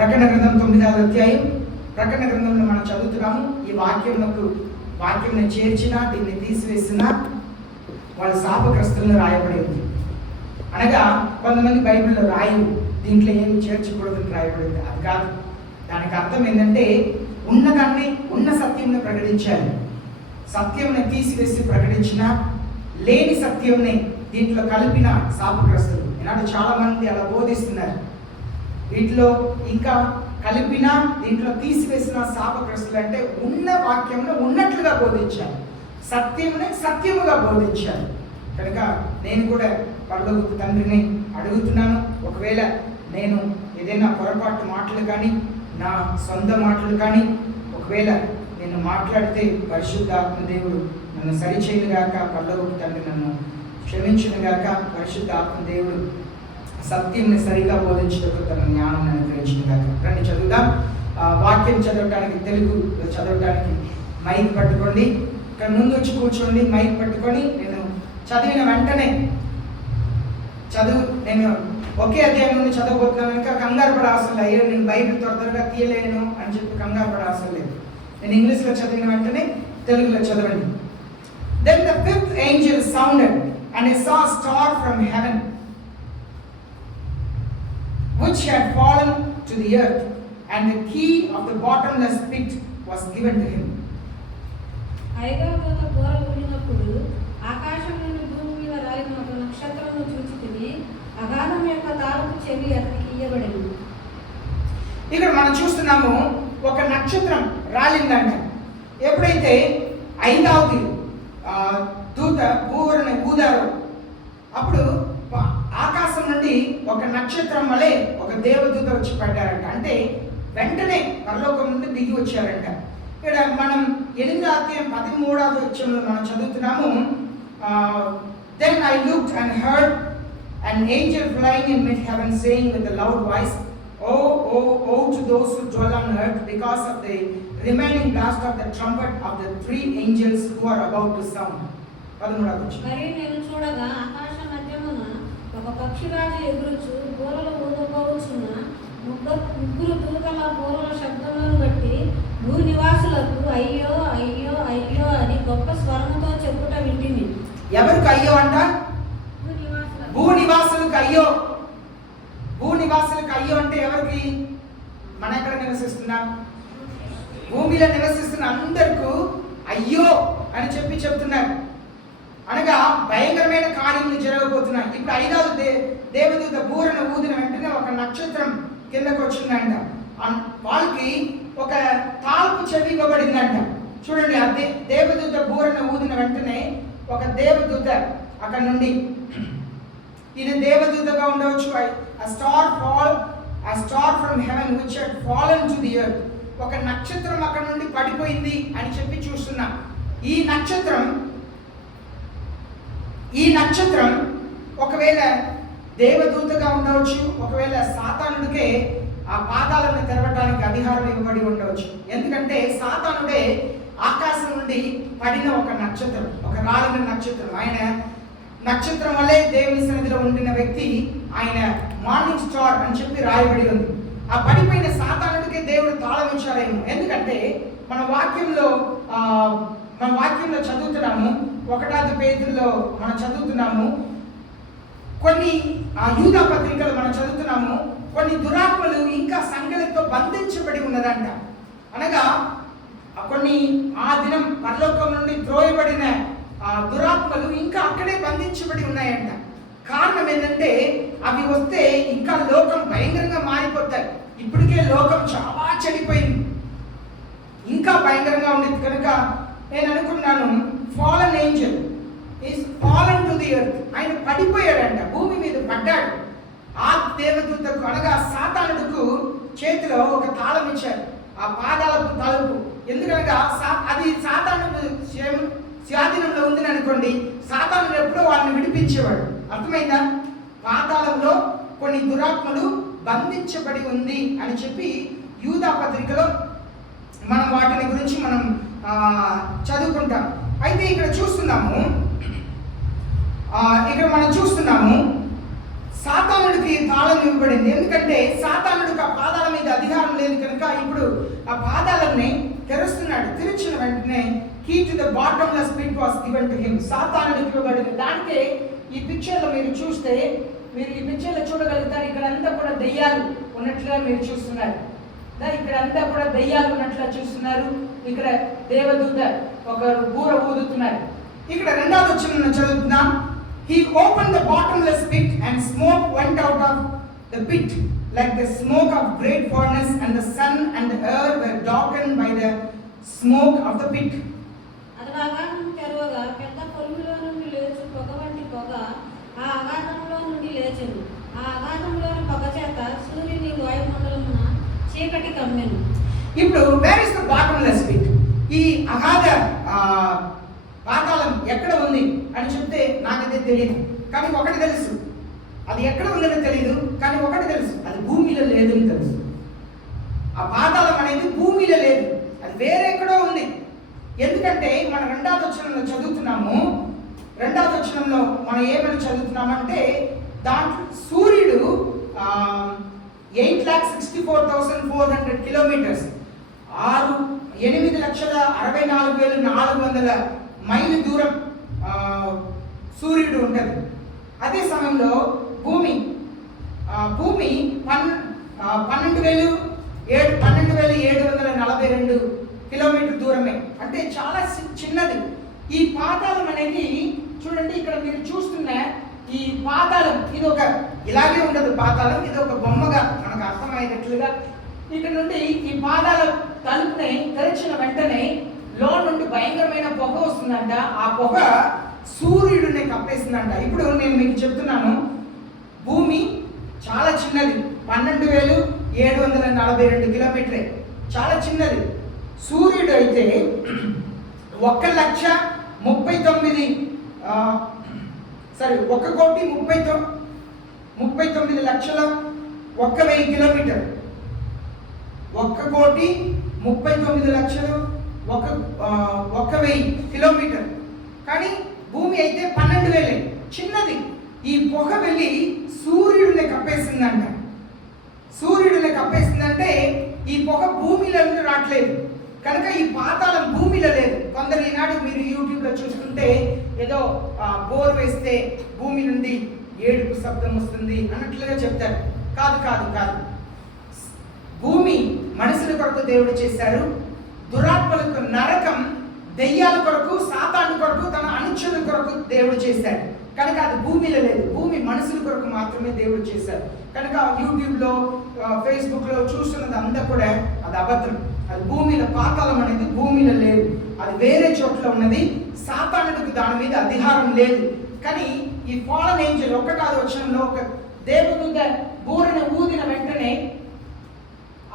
ప్రకటన గ్రంథం 9వ అధ్యాయం. ప్రకటన గ్రంథంలో మనం చదువుతున్నాము. ఈ వాక్యంని చేర్చిన, దీన్ని తీసివేసిన వాళ్ళ శాపగ్రస్తులను రాయబడి ఉంది. అనగా కొంతమంది బైబిల్లో రాయు, దీంట్లో ఏమి చేర్చకూడదని రాయబడింది. అది కాదు. దానికి అర్థం ఏంటంటే ఉన్నదాన్ని, ఉన్న సత్యంని ప్రకటించాలి. సత్యంని తీసివేసి ప్రకటించిన, లేని సత్యంని దీంట్లో కలిపిన శాపగ్రస్తులు. ఈనాడు చాలా మంది అలా బోధిస్తున్నారు. వీటిలో ఇంకా కలిపిన, దీంట్లో తీసివేసిన శాపగ్రస్తులు అంటే ఉన్న వాక్యంలో ఉన్నట్లుగా బోధించాలి, సత్యమునే సత్యముగా బోధించాలి. కనుక నేను కూడా పరలోకపు తండ్రిని అడుగుతున్నాను, ఒకవేళ నేను ఏదైనా పొరపాటు మాటలు కానీ, నా సొంత మాటలు కానీ ఒకవేళ నేను మాట్లాడితే పరిశుద్ధాత్మ దేవుడు నన్ను సరిచేయునుగాక, పరలోకపు తండ్రి నన్ను క్షమించునుగాక. పరిశుద్ధాత్మ దేవుడు సత్యంని సరిగా బోధించడానికి తన జ్ఞానం అనుగ్రహించునుగాక. రండి చదువుదాం. వాక్యం చదవడానికి, తెలుగు చదవడానికి మైక్ పట్టుకోండి. ఇక్కడ ముందు వచ్చి కూర్చోండి, మైక్ పట్టుకొని నేను చదివిన వెంటనే నేను ఒకే అధ్యాయం నుండి చదవబోతున్నాను. ఇంకా కంగారు పడే అవసరం లేదు. అయ్యో నేను బైబిల్ త్వరగా తీయలేను అని చెప్పి కంగారు పడే అవసరం లేదు. నేను ఇంగ్లీష్లో చదివిన వెంటనే తెలుగులో చదవండి. Then the fifth angel sounded, and I saw a star from heaven, which had fallen to the earth, and the key of the bottomless pit was given to him. ఐదవ బోర ఊదినప్పుడు ఆకాశం నుండి భూమి మీద రాలిన ఒక నక్షత్రమును చూచితిని, అగాధం యొక్క తాళపు చెవి అతనికి ఇయ్యబడింది. ఇక్కడ మనం చూస్తున్నాము, ఒక నక్షత్రం రాలిందంట. ఎప్పుడైతే ఐదవది దూత ఊరని ఊదారు, అప్పుడు ఆకాశం నుండి ఒక నక్షత్రం వలె ఒక దేవదూత వచ్చి పడ్డారంట. అంటే వెంటనే పరలోకం నుండి దిగి వచ్చారంట. ఇక్కడ మనం 8వ అధ్యాయం 13వ వచనంలో మనం చదువుతున్నాము. Then I looked and heard an angel flying in mid-heaven, saying with a loud voice, "Oh, oh, oh to those who dwell on earth, because of the remaining blast of the trumpet of the 3 angels who are about to sound." 13వ వచనం. మరి నేను చూడగా ఆకాశ మధ్యమున ఒక పక్షిరాజు ఎగురుచు బూరలు ఊదబోచున్న ముగ్గురు దూతల బూరల శబ్దములను బట్టి భూనివాసులకు అయ్యో అయ్యో అయ్యో అని గొప్ప స్వరముతో చెప్పుట వింటిని. ఎవరికి అయ్యో అంట? భూనివాసులకు అయ్యో. భూనివాసులకు అయ్యో అంటే ఎవరికి? మన ఎక్కడ నివసిస్తున్నాం? భూమిలో నివసిస్తున్న అందరికీ అయ్యో అని చెప్తున్నారు. అనగా భయంకరమైన కార్యములు జరగబోతున్నాయి. ఇప్పుడు 5వ దేవదూత బూరను ఊదిన వెంటనే ఒక నక్షత్రం కిందకు వచ్చిందంట. వాళ్ళకి ఒక తాల్పు చెవి ఇవ్వబడిందంట. చూడండి, ఆ దేవదూత బూరను ఊదిన వెంటనే ఒక దేవదూత అక్కడ నుండి, ఇది దేవదూతగా ఉండవచ్చు, a star from heaven which had fallen to the earth. ఒక నక్షత్రం అక్కడ నుండి పడిపోయింది అని చెప్పి చూస్తున్నా. ఈ నక్షత్రం ఒకవేళ దేవదూతగా ఉండవచ్చు, ఒకవేళ సాతానుడికే ఆ పాదాలను తెరవడానికి అధికారం ఇవ్వబడి ఉండవచ్చు. ఎందుకంటే సాతానుడే ఆకాశం నుండి పడిన ఒక నక్షత్రం, ఒక రాలిన నక్షత్రం. ఆయన నక్షత్రం వల్లే దేవుని సన్నిధిలో ఉండిన వ్యక్తి, ఆయన మార్నింగ్ స్టార్ అని చెప్పి రాయబడి ఉంది. ఆ పడిపోయిన సాతానుడికే దేవుడు తాళం ఇచ్చారేమో. ఎందుకంటే మన వాక్యంలో చదువుతున్నాము, 1వ పేతురులో మనం చదువుతున్నాము, కొన్ని యూదా పత్రికలు మనం చదువుతున్నాము, కొన్ని దురాత్మలు ఇంకా సంఘాలతో బంధించబడి ఉన్నదంట. అనగా కొన్ని ఆ దినం పరలోకం నుండి త్రోయబడిన దురాత్మలు ఇంకా అక్కడే బంధించబడి ఉన్నాయంట. కారణం ఏంటంటే అవి వస్తే ఇంకా లోకం భయంకరంగా మారిపోతాయి. ఇప్పటికే లోకం చాలా చెడిపోయింది, ఇంకా భయంకరంగా ఉండేది. కనుక నేను అనుకున్నాను, fallen Angel is fallen to the earth. ఆయన పడిపోయాడంట, భూమి మీద పడ్డాడు. ఆ దేవదూతకు అనగా సాతానుడుకు చేతిలో ఒక తాళం ఇచ్చారు, ఆ పాదాలకు తలుపు. ఎందుకనగా అది సాతానుడు స్వాధీనంలో ఉందని అనుకోండి, సాతానుడు ఎప్పుడో వాళ్ళని విడిపించేవాడు. అర్థమైందా? పాతాళంలో కొన్ని దురాత్మలు బంధించబడి ఉంది అని చెప్పి యూదా పత్రికలో మనం వాటిని గురించి మనం చదువుకుంటాం. అయితే ఇక్కడ మనం చూస్తున్నాము సాతానుడికి తాళం ఇవ్వబడింది. ఎందుకంటే సాతానుడికి ఆ పాదాల మీద అధికారం bottomless pit was given to him. సాతానుడికి ఇవ్వబడిన దానికే ఈ పిక్చర్లో మీరు చూస్తే, మీరు ఈ పిక్చర్లో చూడగలుగుతారు, ఇక్కడ అంతా కూడా దెయ్యాలు ఉన్నట్లుగా మీరు చూస్తున్నారు. ఇక్కడ అంతా కూడా దెయ్యాలు ఉన్నట్లుగా చూస్తున్నారు. ఇక్కడ దేవదూత ఒక బూర ఊదుతున్నారు. ఇక్కడ రెండవ వచనం చదువుతున్నాం. He opened the bottomless pit and smoke went out of the pit like the smoke of great furnace, and the sun and the earth were darkened by the smoke of the pit. అతడు ఆకాశం తెరవగా పెద్ద కొలుములో నుండి లేచు పొగ వంటి పొగ ఆ ఆకాశంలో నుండి లేచెను. ఆ ఆకాశంలోని పొగ చేత సూర్యుని వాయుమండలమున చీకటి కమ్మెను. ఇప్పుడు where is the bottomless pit? ఈ అగాధ పాతాళం ఎక్కడ ఉంది అని చెప్తే నాకైతే తెలియదు, కానీ ఒకటి తెలుసు, అది ఎక్కడ ఉందని తెలియదు, కానీ ఒకటి తెలుసు, అది భూమిలో లేదని తెలుసు. ఆ పాతాళం అనేది భూమిలో లేదు, అది వేరే ఎక్కడో ఉంది. ఎందుకంటే మన రెండవ వచనంలో చదువుతున్నాము, రెండవ వచనంలో మనం ఏమని చదువుతున్నామంటే దాంట్లో సూర్యుడు 8,64,400 కిలోమీటర్స్, 8,64,400 మైలు దూరం సూర్యుడు ఉంటుంది. అదే సమయంలో భూమి 12,742 కిలోమీటర్ దూరమే, అంటే చాలా చిన్నది. ఈ పాతాళం అనేది చూడండి, ఇక్కడ మీరు చూస్తున్న ఈ పాతాళం, ఇది ఒక ఇలాగే ఉండదు పాతాళం, ఇది ఒక బొమ్మగా మనకు అర్థమయ్యేటట్లుగా ఇక్కడ నుండి ఈ పాతాళం తలుపుని తెరిచిన వెంటనే లో నుండి భయంకరమైన పొగ వస్తుందంట. ఆ పొగ సూర్యుడిని కప్పేసిందంట. ఇప్పుడు నేను మీకు చెప్తున్నాను, భూమి చాలా చిన్నది, 12,742 కిలోమీటరే, చాలా చిన్నది. సూర్యుడు అయితే 1,39,1,000,000 కిలోమీటర్, 1,39,1,000,000 కిలోమీటర్. కానీ భూమి అయితే 12,000, చిన్నది. ఈ పొగ వెళ్ళి సూర్యుడిని కప్పేసిందంట. సూర్యుడిని కప్పేసిందంటే ఈ పొగ భూమిలో నుండి రావట్లేదు, కనుక ఈ పాతాళం భూమిలో లేదు. కొందరు ఈనాడు మీరు యూట్యూబ్లో చూస్తుంటే ఏదో బోర్ వేస్తే భూమి నుండి ఏడుపు శబ్దం వస్తుంది అన్నట్లుగా చెప్తారు. కాదు కాదు కాదు, భూమి మనుషుల కొరకు దేవుడు చేశారు, దురాత్మలకు నరకం, దెయ్యాల కొరకు, సాతాను కొరకు, తన అనుచరుల కొరకు దేవుడు చేశాడు. కనుక అది భూమిలో లేదు, భూమి మనుషుల కొరకు మాత్రమే దేవుడు చేశారు. కనుక యూట్యూబ్లో ఫేస్బుక్లో చూస్తున్నది అంతా కూడా అది అబద్ధం. అది భూమిలో, పాతాళం అనేది భూమిలో లేదు, అది వేరే చోట్ల ఉన్నది. సాతానుడికి దాని మీద అధికారం లేదు. కానీ ఈ ఫాలన్ ఏంజెల్ 1వ వచనంలో ఒక దేవదూత బూరను ఊదిన వెంటనే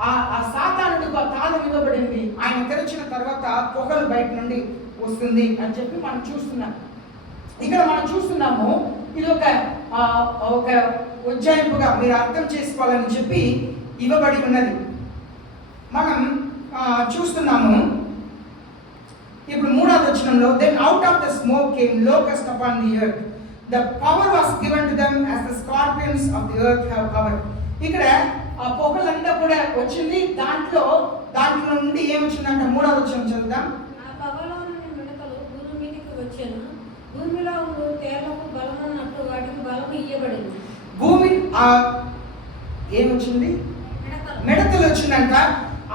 ఆ సాతానుడికి ఆ తాళం ఇవ్వబడింది. ఆయన తెరిచిన తర్వాత పొగలు బయట నుండి వస్తుంది అని చెప్పి మనం చూస్తున్నాం. ఇక్కడ మనం చూస్తున్నాము, ఇది ఒక ఉజ్జాయింపుగా మీరు అర్థం చేసుకోవాలని చెప్పి ఇవ్వబడి ఉన్నది. మనం చూస్తున్నాము ఇప్పుడు 3వ వచనంలో, then out of the smoke came locust upon the earth, the power was given to them as the scorpions of the earth have power. ఇక్కడ ఆ పొగలంతా కూడా వచ్చింది, దాంట్లో నుండి ఏమొచ్చిందంట? 3వ వచనం చదువుదాం. ఆ పొగలో నుండి మిడతలు భూమి మీదకి వచ్చాను, భూమిలో ఉండు తేళ్లకు బలం ఉన్నట్టు వాటికి బలం ఇయ్యబడింది. భూమి ఏమొచ్చింది? మిడతలు వచ్చిందంట.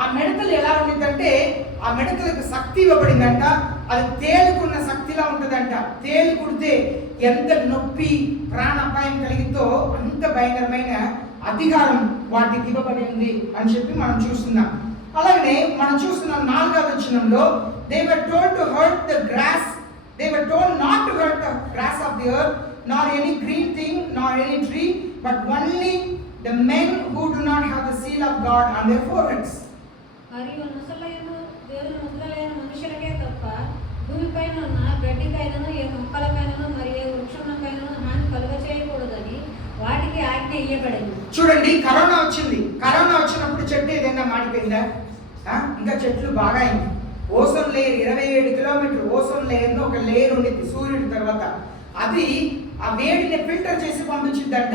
ఆ మిడతలు ఎలా ఉండిందంటే, ఆ మిడతలకు శక్తి ఇవ్వబడిందంట. అది తేలుకున్న శక్తిలా ఉంటుందంట. తేలు కుడితే ఎంత నొప్పి, ప్రాణాపాయం కలిగితో అంత భయంకరమైన అధికారం వాటికి ఇవ్వబడింది అని చెప్పి మనం చూస్తున్నాం. అలాగనే మనం చూస్తున్నాం 4వ వచనంలో, they were told to hurt the grass, they were told not to hurt the grass of the earth, nor any green thing, nor any tree, but only the men who do not have the seal of God on their foreheads. మరియు ముసలైన దేవుని ముద్రలైన మనుషులకే తప్ప భూమిపైన ఉన్న గడ్డికైనను, ఏ మొక్కలకైనను, మరి ఏ వృక్షములకైనను హాని కలుగ చేయకూడదని వాటికి ఆజ్ఞ ఇయ్యబడింది. చూడండి, కరోనా వచ్చింది. కరోనా వచ్చినప్పుడు చెట్టు ఏదైనా మాడిపోయిందా? ఇంకా చెట్లు బాగా అయింది. Ozone layer 27 kilometre ozone layer ఒక లేయర్ ఉండింది సూర్యుడి తర్వాత. అది ఆ వేడిని ఫిల్టర్ చేసి పంపించిందంట.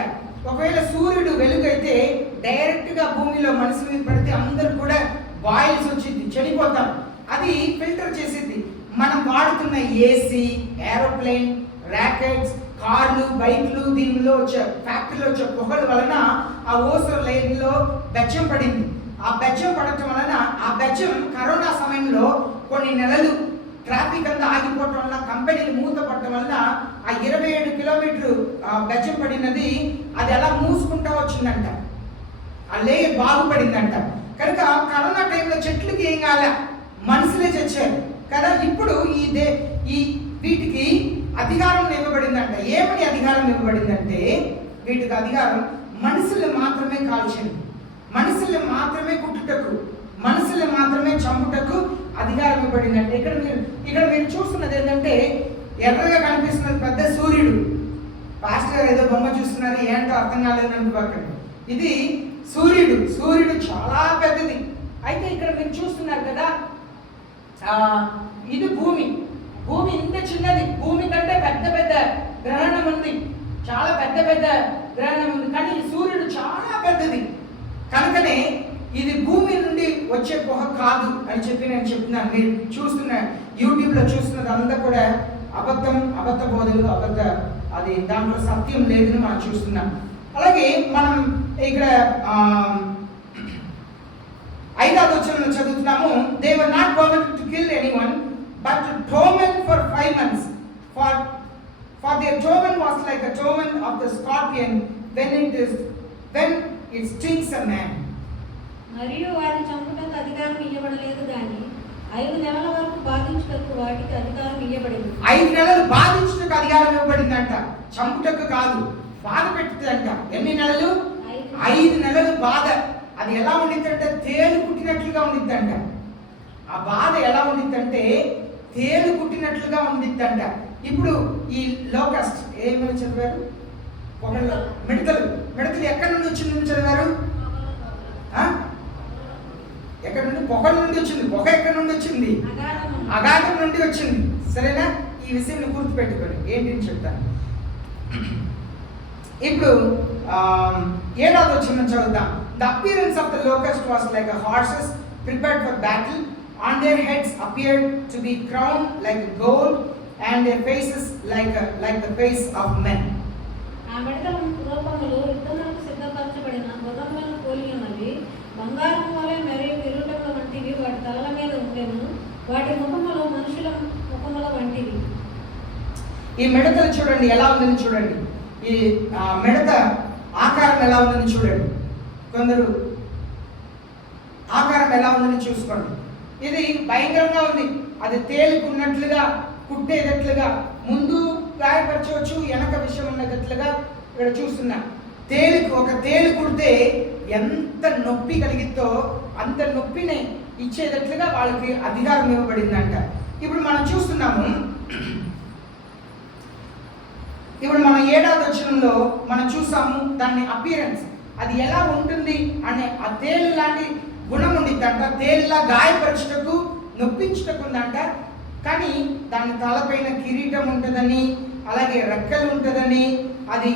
ఒకవేళ సూర్యుడు వెలుగైతే డైరెక్ట్ గా భూమిలో మనుషుల మీద పడితే అందరూ కూడా బాయిల్స్ వచ్చింది, చనిపోతాం. అది ఫిల్టర్ చేసింది. మనం వాడుతున్న ఏసీ, ఏరోప్లేన్, ర్యాకెట్స్, కార్లు, బైక్లు, దీనిలో వచ్చే ఫ్యాక్టరీలో వచ్చే పొగల వలన ఆ ఓజోన్ లేయర్లో బెచ్చం పడింది. ఆ బెచ్చం పడటం వలన ఆ బెచ్చం కరోనా సమయంలో కొన్ని నెలలు ట్రాఫిక్ అంతా ఆగిపోవటం వల్ల, కంపెనీలు మూతపడటం వల్ల ఆ 27 కిలోమీటర్లు బెచ్చం పడినది అది ఎలా మూసుకుంటా వచ్చిందంట. ఆ లేయర్ బాగుపడిందంట. కనుక కరోనా టైంలో చెట్లకి ఏం కాలే, మనుషులే చచ్చారు కదా. ఇప్పుడు ఈ వీటికి అధికారం ఇవ్వబడిందంట. ఏమని అధికారం ఇవ్వబడిందంటే, వీటికి అధికారం మనుషుల్ని మాత్రమే కాల్చింది, మనుషుల్ని మాత్రమే కుట్టుటకు, మనుషుల్ని మాత్రమే చంపుటకు అధికారం ఇవ్వబడిందంటే. ఇక్కడ మీరు చూస్తున్నది ఏంటంటే, ఎర్రగా కనిపిస్తున్నది పెద్ద సూర్యుడు. పాస్టర్ గారు ఏదో బొమ్మ చూస్తున్నారు, ఏంటో అర్థం కాలేదు అనుకోకండి. ఇది సూర్యుడు చాలా పెద్దది. అయితే ఇక్కడ మీరు చూస్తున్నారు కదా, ఇది భూమి ఇంత చిన్నది. భూమి కంటే పెద్ద గ్రహణం ఉంది, చాలా పెద్ద గ్రహణం ఉంది. కానీ సూర్యుడు చాలా పెద్దది. కనుకనే ఇది భూమి నుండి వచ్చే పొగ కాదు అని చెప్పి నేను చెప్తున్నాను. మీరు చూస్తున్న యూట్యూబ్లో చూస్తున్నది అంతా కూడా అబద్ధ బోధలు, అది దాంట్లో సత్యం లేదని మనం చూస్తున్నాం. అలాగే మనం ఇక్కడ 5వ వచనంలో చదువుతున్నాము, they were not permitted to kill anyone but to torment for 5 months, for their torment was like a torment of the scorpion when it stings a man. మరియు వారిని చంపుటకు అధికారం ఇవ్వబడలేదు, కానీ 5 నెలల వరకు బాధించుటకు వాటికి అధికారం ఇవ్వబడింది. 5 నెలలు బాధించుటకు అధికారం ఇవ్వబడిందంట, చంపుటకు కాదు. బాధ పెట్టిందంట. ఎన్ని నెలలు? 5 నెలలు బాధ. అది ఎలా ఉండిద్దంటే తేలు కుట్టినట్లుగా ఉండిద్దంట. ఆ బాధ ఎలా ఉండిద్దంటే తేలు కుట్టినట్లుగా ఉండిద్దంట. ఇప్పుడు ఈ లోకస్ట్ ఏమని చదివారు? మిడతలు ఎక్కడి నుండి వచ్చిందని చదివారు? ఎక్కడి నుండి? పొగల నుండి వచ్చింది. పొగ ఎక్కడి నుండి వచ్చింది? అగాధం నుండి వచ్చింది. సరేనా? ఈ విషయం గుర్తుపెట్టుకోండి. ఏంటి చెప్తాను. ఇప్పుడు 7వ వచనం చదువుదాం. The appearance of the locust was like a horses prepared for battle. On their heads appeared to be crowned like gold, and their faces like the face of men. ఆ మిడతల రూపములు యుద్ధములకు సిద్ధపరచబడిన గుర్రములను పోలి ఉన్నవి. బంగారం వలె మరియు కిరీటముల వంటివి వాటి తలల మీద ఉండెను. వాటి ముఖములు మనుషుల ముఖముల వంటివి. ఈ మిడతలు చూడండి ఎలా ఉందని చూడండి. ఈ మిడత ఆకారం ఎలా ఉందని చూడండి. కొందరు ఆకారం ఎలా ఉందని చూసుకోండి. ఇది భయంకరంగా ఉంది. అది తేలికున్నట్లుగా, కుట్టేటట్లుగా, ముందు గాయపరచవచ్చు, వెనక విషయం ఉన్నట్లుగా ఇక్కడ చూస్తున్నా. ఒక తేలు కుడితే ఎంత నొప్పి కలిగిద్దో అంత నొప్పిని ఇచ్చేటట్లుగా వాళ్ళకి అధికారం ఇవ్వబడిందంట. ఇప్పుడు మనం చూస్తున్నాము, ఇప్పుడు మన 7వ వచనంలో మనం చూసాము దాన్ని అపియరెన్స్, అది ఎలా ఉంటుంది అనే ఆ తేలు లాంటి గుణం ఉండిద్దంట. తేలులా గాయపరచుటకు, నొప్పించుటకు ఉందంట. కానీ దాని తలపైన కిరీటం ఉంటుందని, అలాగే రెక్కలు ఉంటుందని, అది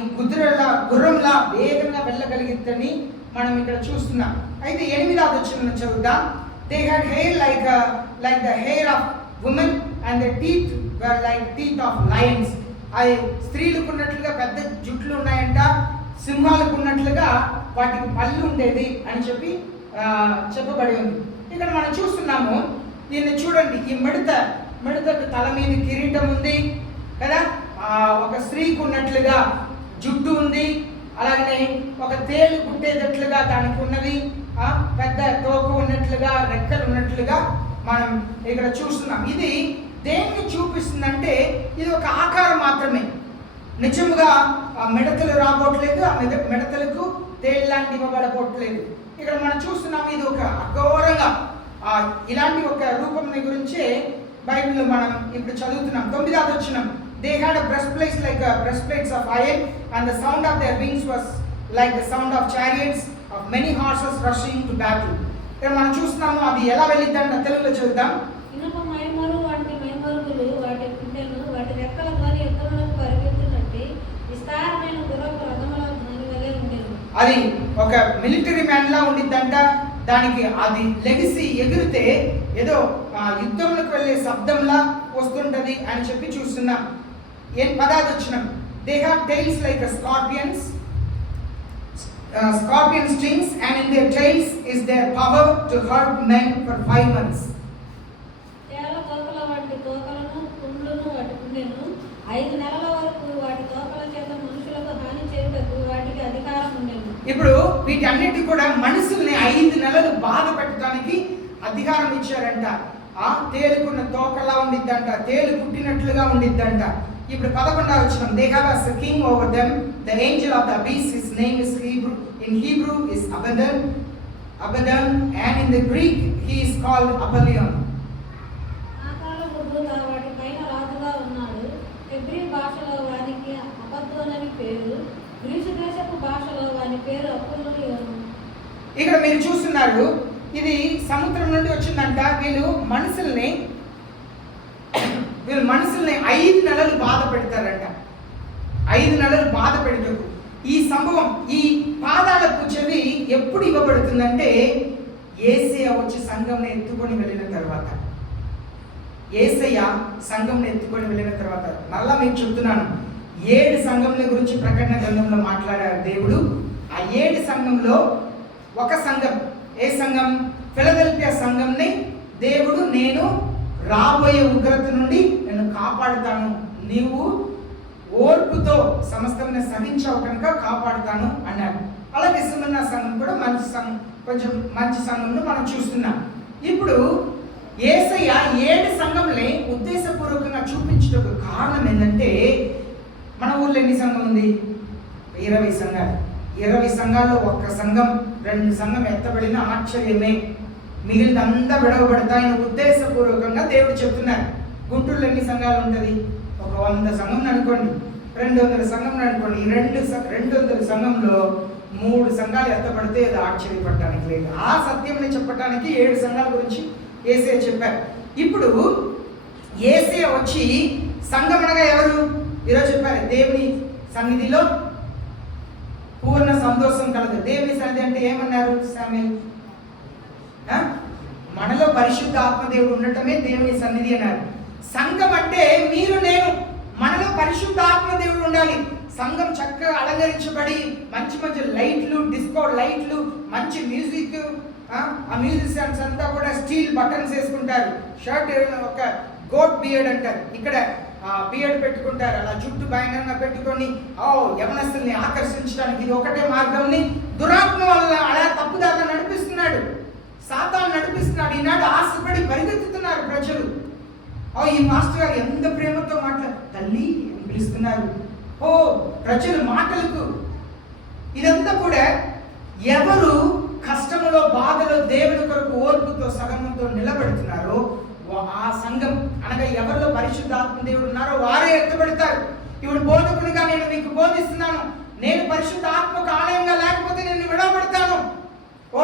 గుర్రంలా వేగంగా వెళ్ళగలిగిద్దని మనం ఇక్కడ చూస్తున్నాం. అయితే 8వ వచనం చదువుదాం. They had hair like the hair of women and their teeth were like teeth of lions. అది స్త్రీలకు ఉన్నట్లుగా పెద్ద జుట్లు ఉన్నాయంట, సింహాలకు ఉన్నట్లుగా వాటికి పళ్ళు ఉండేది అని చెప్పబడి ఉంది. ఇక్కడ మనం చూస్తున్నాము. దీన్ని చూడండి. ఈ మిడతకు తల మీద కిరీటం ఉంది కదా, ఒక స్త్రీకి ఉన్నట్లుగా జుట్టు ఉంది, అలాగనే ఒక తేలు కుట్టేటట్లుగా దానికి ఉన్నది, పెద్ద తోక ఉన్నట్లుగా, రెక్కలు ఉన్నట్లుగా మనం ఇక్కడ చూస్తున్నాం. ఇది దేన్ని చూపిస్తుందంటే ఇది ఒక ఆకారం మాత్రమే. నిజముగా ఆ మిడతలు రాబోట్లేదు, ఆ మిడతలకు తేలు లాంటి ఇవ్వబడబోట్లేదు. ఇక్కడ మనం చూస్తున్నాం ఇది ఒక అఘోరంగా ఇలాంటి ఒక రూపం గురించే బైబిల్లో మనం ఇప్పుడు చదువుతున్నాం. 9వ వచనం. They had a breastplates like breastplates of iron, and the sound of their wings was like the sound of chariots of many horses rushing to battle. ఇక్కడ మనం చూస్తున్నాము అది ఎలా వెళ్ళిద్దంటే తెలుగులో చదువుదాం. ఇనుప మైమరు వంటి మైమరుగులు వాటి కుండెను, వాటి రెక్కల ద్వారా యుద్ధములకు పరిగెత్తునట్టి విస్తారమైన గుర్రపు రథముల ధ్వని వలె ఉండెను. అది ఒక మిలిటరీ మ్యాన్ లా ఉండిద్దంట. దానికి అది లెగిసి ఎగిరితే ఏదో యుద్ధంలోకి వెళ్ళే శబ్దంలా వస్తుంటది అని చెప్పి చూస్తున్నాం. ఏం పదార్థ వచ్చినాం. They have tiles like scorpions, scorpion stings, and in their tails is their power to hurt men for 5 months. Tella తోకల వంటి తోకలను కుండ్లను పట్టుకునేను. 5 నెలల వరకు వాటి తోకల చేత మనుషులకు హాని చేయుటకు వాటికి అధికారం ఉండేను. ఇప్పుడు వీటన్నిటి కూడా మనుషుల్ని 5 నెలలు బాధ పెట్టడానికి అధికారం ఇచ్చారంట. ఆ తేలుకున్న తోకలా ఉండిద్దంట, తేలు కుట్టినట్లుగా ఉండిద్దంట. ఇప్పుడు 11వ వచనం, they have as a king over them the angel of the abyss, his name is Hebrew is Abaddon, and in the Greek he is called Apollyon. ఆకారపు దూత వాటి పైన రాజుగా ఉన్నాడు. హెబ్రీ భాషలో వానికి అబద్దోన్ అని పేరు, గ్రీసు దేశపు భాషలో వాని పేరు అపోల్లోను. ఇక్కడ మీరు చూస్తున్నారు, ఇది సముద్రం నుండి వచ్చిందంట. వీళ్ళు మనుషుల్ని 5 నెలలు బాధ పెడతారంట. 5 నెలలు బాధ పెడతారు. ఈ సంభవం, ఈ పాదాలకు చెవి ఎప్పుడు ఇవ్వబడుతుందంటే యేసయ్య వచ్చి సంఘంని ఎత్తుకొని వెళ్ళిన తర్వాత. యేసయ్య సంఘంని ఎత్తుకొని వెళ్ళిన తర్వాత. మళ్ళా మీకు చెప్తున్నాను, 7 సంఘముల గురించి ప్రకటన గ్రంథంలో మాట్లాడారు దేవుడు. ఆ 7 సంఘంలో ఒక సంఘం, ఏ సంఘం? ఫిలదెల్ఫియా సంఘంని దేవుడు, నేను రాబోయే ఉగ్రత నుండి నేను కాపాడుతాను, నీవు ఓర్పుతో సమస్తమైన సహించావు కనుక కాపాడుతాను అన్నాడు. అలాగే స్మిర్నా సంఘం కూడా మంచి సంఘం, కొంచెం మంచి సంఘంలో మనం చూస్తున్నాం. ఇప్పుడు యేసయ్య 7 సంఘంని ఉద్దేశపూర్వకంగా చూపించడానికి కారణం ఏంటంటే, మన ఊర్లో ఎన్ని సంఘం ఉంది? 20 సంఘాలు. 20 సంఘాల్లో ఒక్క సంఘం, 2 సంఘం ఎత్తబడిన ఆశ్చర్యమే. మిగిలినంతా విడవబడతాయని ఉద్దేశపూర్వకంగా దేవుడు చెప్తున్నారు. గుంటూరులో ఎన్ని సంఘాలు ఉంటుంది? ఒక 100 సంఘం అనుకోండి, 200 సంఘం అనుకోండి. ఈ 200 సంఘంలో 3 సంఘాలు ఎత్తబడితే అది ఆశ్చర్యపడటానికి లేదు. ఆ సత్యంని చెప్పడానికి 7 సంఘాల గురించి యేసయ్య చెప్పారు. ఇప్పుడు యేసయ్య వచ్చి సంఘం అనగా ఎవరు? ఈరోజు చెప్పారు, దేవుని సన్నిధిలో పూర్ణ సంతోషం కలదు. దేవుని సన్నిధి అంటే ఏమన్నారు సామ్యూయల్? మనలో పరిశుద్ధ ఆత్మదేవుడు ఉండటమే దేవుని సన్నిధి అన్నారు. సంఘం అంటే మీరు నేను, మనలో పరిశుద్ధ ఆత్మదేవుడు ఉండాలి. సంఘం చక్కగా అలంకరించబడి మంచి మంచి లైట్లు, డిస్కో లైట్లు, మంచి మ్యూజిక్. ఆ మ్యూజిషియన్స్ అంతా కూడా స్టీల్ బటన్స్ వేసుకుంటారు. షర్ట్ ఒక గోట్ బియర్డ్ అంటారు, ఇక్కడ బియర్డ్ పెట్టుకుంటారు. అలా జుట్టు భయంకరంగా పెట్టుకొని యవనస్తుల్ని ఆకర్షించడానికి ఇది ఒకటే మార్గంని దురాత్మ వల్ల అలా తప్పుదారులు నడిపిస్తున్నాడు, సాతాను నడిపిస్తున్నాడు. ఈనాడు ఆశపడి పరిగెత్తుతున్నారు ప్రజలు. ఈ మాస్టర్ గారు ఎంత ప్రేమతో తల్లి అని పిలుస్తున్నారు. ప్రజలు మాటలకు. ఇదంతా కూడా ఎవరు కష్టములో బాధలో దేవుని కొరకు ఓర్పుతో సగనంతో నిలబెడుతున్నారో ఆ సంఘం అనగా ఎవరిలో పరిశుద్ధాత్మ దేవుడు ఉన్నారో వారే ఎత్తబడతారు. ఇప్పుడు బోధకునిగా నేను మీకు బోధిస్తున్నాను, నేను పరిశుద్ధ ఆత్మకు ఆలయంగా లేకపోతే నేను విడవబడతాను.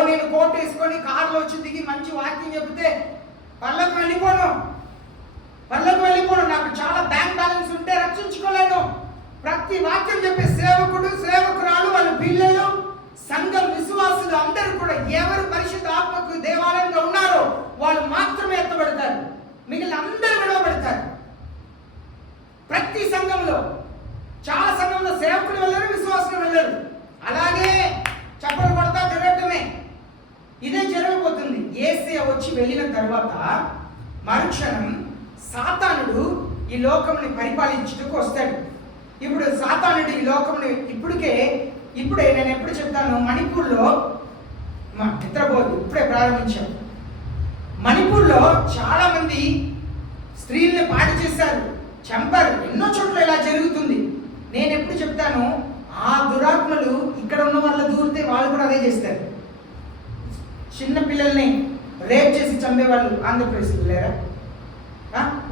నేను కోట్ వేసుకొని కారులో వచ్చి దిగి మంచి వాక్యం చెబితే పర్లకు వెళ్ళిపోను. నాకు చాలా బ్యాంక్ బ్యాలెన్స్ ఉంటే రక్షించుకోలేను. ప్రతి వాక్యం చెప్పే సేవకుడు, సేవకురాలు, వాళ్ళ పిల్లలు, సంఘం విశ్వాసులు అందరూ కూడా ఎవరు పరిశుద్ధ ఆత్మకు దేవాలయంలో ఉన్నారో వాళ్ళు మాత్రమే ఎత్తబడతారు. మిగిలిన అందరూ విడవబడతారు. ప్రతి సంఘంలో, చాలా సంఘంలో సేవకులు వెళ్ళరు, విశ్వాసులు వెళ్ళరు. అలాగే చప్పలు కొడతా తిరగటమే. ఇదే జరగబోతుంది. యేసయ్య వచ్చి వెళ్ళిన తర్వాత మరుక్షణం సాతానుడు ఈ లోకంని పరిపాలించుటకు వస్తాడు. ఇప్పుడు సాతానుడు ఈ లోకంని ఇప్పుడే నేను ఎప్పుడు చెప్తాను, మణిపూర్లో నిద్రపోదు ఇప్పుడే ప్రారంభించాం. మణిపూర్లో చాలా మంది స్త్రీల్ని పాటి చేశారు, చంపారు. ఎన్నో చోట్ల ఇలా జరుగుతుంది. నేను ఎప్పుడు చెప్తాను, ఆ దురాత్మలు ఇక్కడ ఉన్న వాళ్ళు దూరితే వాళ్ళు కూడా అదే చేస్తారు. చిన్న పిల్లల్ని రేప్ చేసి చంపేవాళ్ళు ఆంధ్రప్రదేశ్లో లేరా?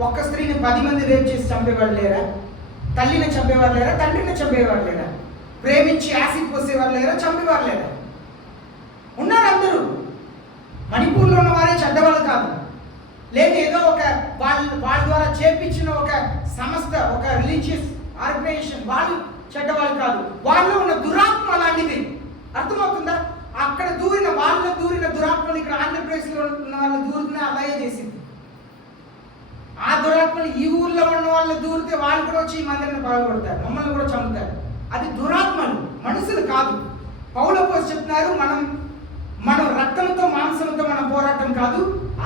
ఒక్క స్త్రీని 10 మంది రేప్ చేసి చంపేవాళ్ళు లేరా? తల్లిని చంపేవాళ్ళు లేరా? తండ్రిని చంపేవాళ్ళు లేరా? ప్రేమించి యాసిడ్ పోసేవాళ్ళు లేరా? చంపేవాళ్ళు లేరా? ఉన్నారు అందరూ. మణిపూర్లో ఉన్న వారే చెడ్డవాళ్ళు కాదు. లేదా ఏదో ఒక వాళ్ళ ద్వారా చేపించిన ఒక సంస్థ, ఒక రిలీజియస్ ఆర్గనైజేషన్ వాళ్ళు చెడ్డవాళ్ళు కాదు. వాళ్ళు ఉన్న దురాత్మ అలాంటిది. అర్థమవుతుందా? అక్కడ వాళ్ళలో దూరిన దురాత్మ ప్లేస్ లో ఉన్న వాళ్ళు దూరితే అలాగే చేసింది. ఆ దురాత్మలు ఈ ఊర్లో ఉన్న వాళ్ళు దూరితే వాళ్ళు కూడా వచ్చి ఈ మందిరాన్ని పగలగొడతారు, మమ్మల్ని కూడా చంపుతారు. అది దురాత్మలు, మనుషులు కాదు. పౌలు అపోస్తలుడు చెప్తున్నారు, మనం రక్తంతో మాంసంతో మన పోరాటం కాదు,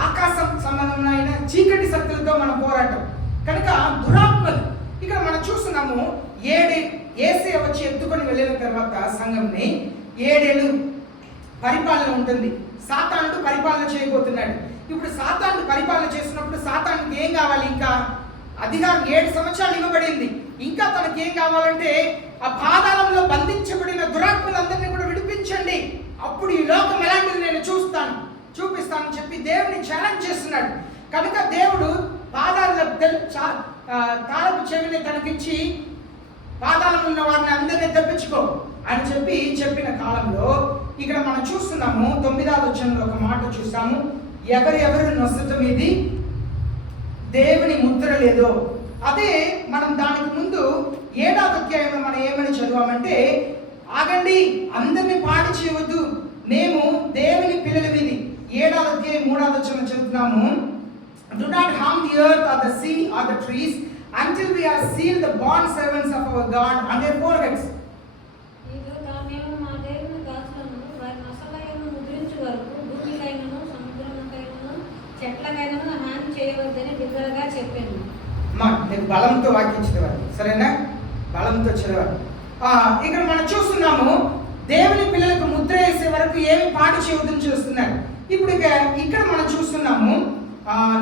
ఆకాశ సంబంధమైన చీకటి శక్తులతో మన పోరాటం. కనుక దురాత్మలు ఇక్కడ మనం చూస్తున్నాము. యేసయ్య వచ్చి ఎత్తుకొని వెళ్ళిన తర్వాత సంఘంని 7 ఏళ్ళు పరిపాలన ఉంటుంది. సాతానుడు పరిపాలన చేయబోతున్నాడు. ఇప్పుడు సాతానుడు పరిపాలన చేస్తున్నప్పుడు సాతానుడికి ఏం కావాలి? ఇంకా అధికారం 7 సంవత్సరాలు ఇవ్వబడింది. ఇంకా తనకి ఏం కావాలంటే ఆ పాతాళంలో బంధించబడిన దురాత్మలందరినీ కూడా విడిపించండి, అప్పుడు ఈ లోకం ఎలాంటిది నేను చూపిస్తానని చెప్పి దేవుని ఛాలెంజ్ చేస్తున్నాడు. కనుక దేవుడు పాదాల తాళపు చెవిని తనకిచ్చి పాతాళంలో ఉన్న వారిని అందరినీ తెప్పించుకో అని చెప్పిన కాలంలో ఇక్కడ మనం చూస్తున్నాము 9వ వచనంలో ఒక మాట చూస్తాము. ఎవరెవరు నొసటం ఇది దేవుని ముద్ర లేదో. అదే మనం దానికి ముందు 7వ అధ్యాయంలో మనం ఏమని చదివామంటే, ఆగండి, అందరినీ పాడి చేయవద్దు, మేము దేవుని పిల్లలమిది. 7వ అధ్యాయం 3వ వచనం చదువుతున్నాము. Do not harm the earth or the sea or the trees until we are sealed the bond servants of our God on their foreheads. చెట్లకైనా హాని చేయవద్దని బిగ్గరగా చెప్పాను. నీకు బలంతో వాక్యం చదవాలి, సరేనా? బలంతో చదవాలి. ఇక్కడ మనం చూస్తున్నాము, దేవుని పిల్లలకు ముద్ర వేసే వరకు ఏమి పాడు చేయవద్దని చూస్తున్నారు. ఇప్పుడు ఇక్కడ మనం చూస్తున్నాము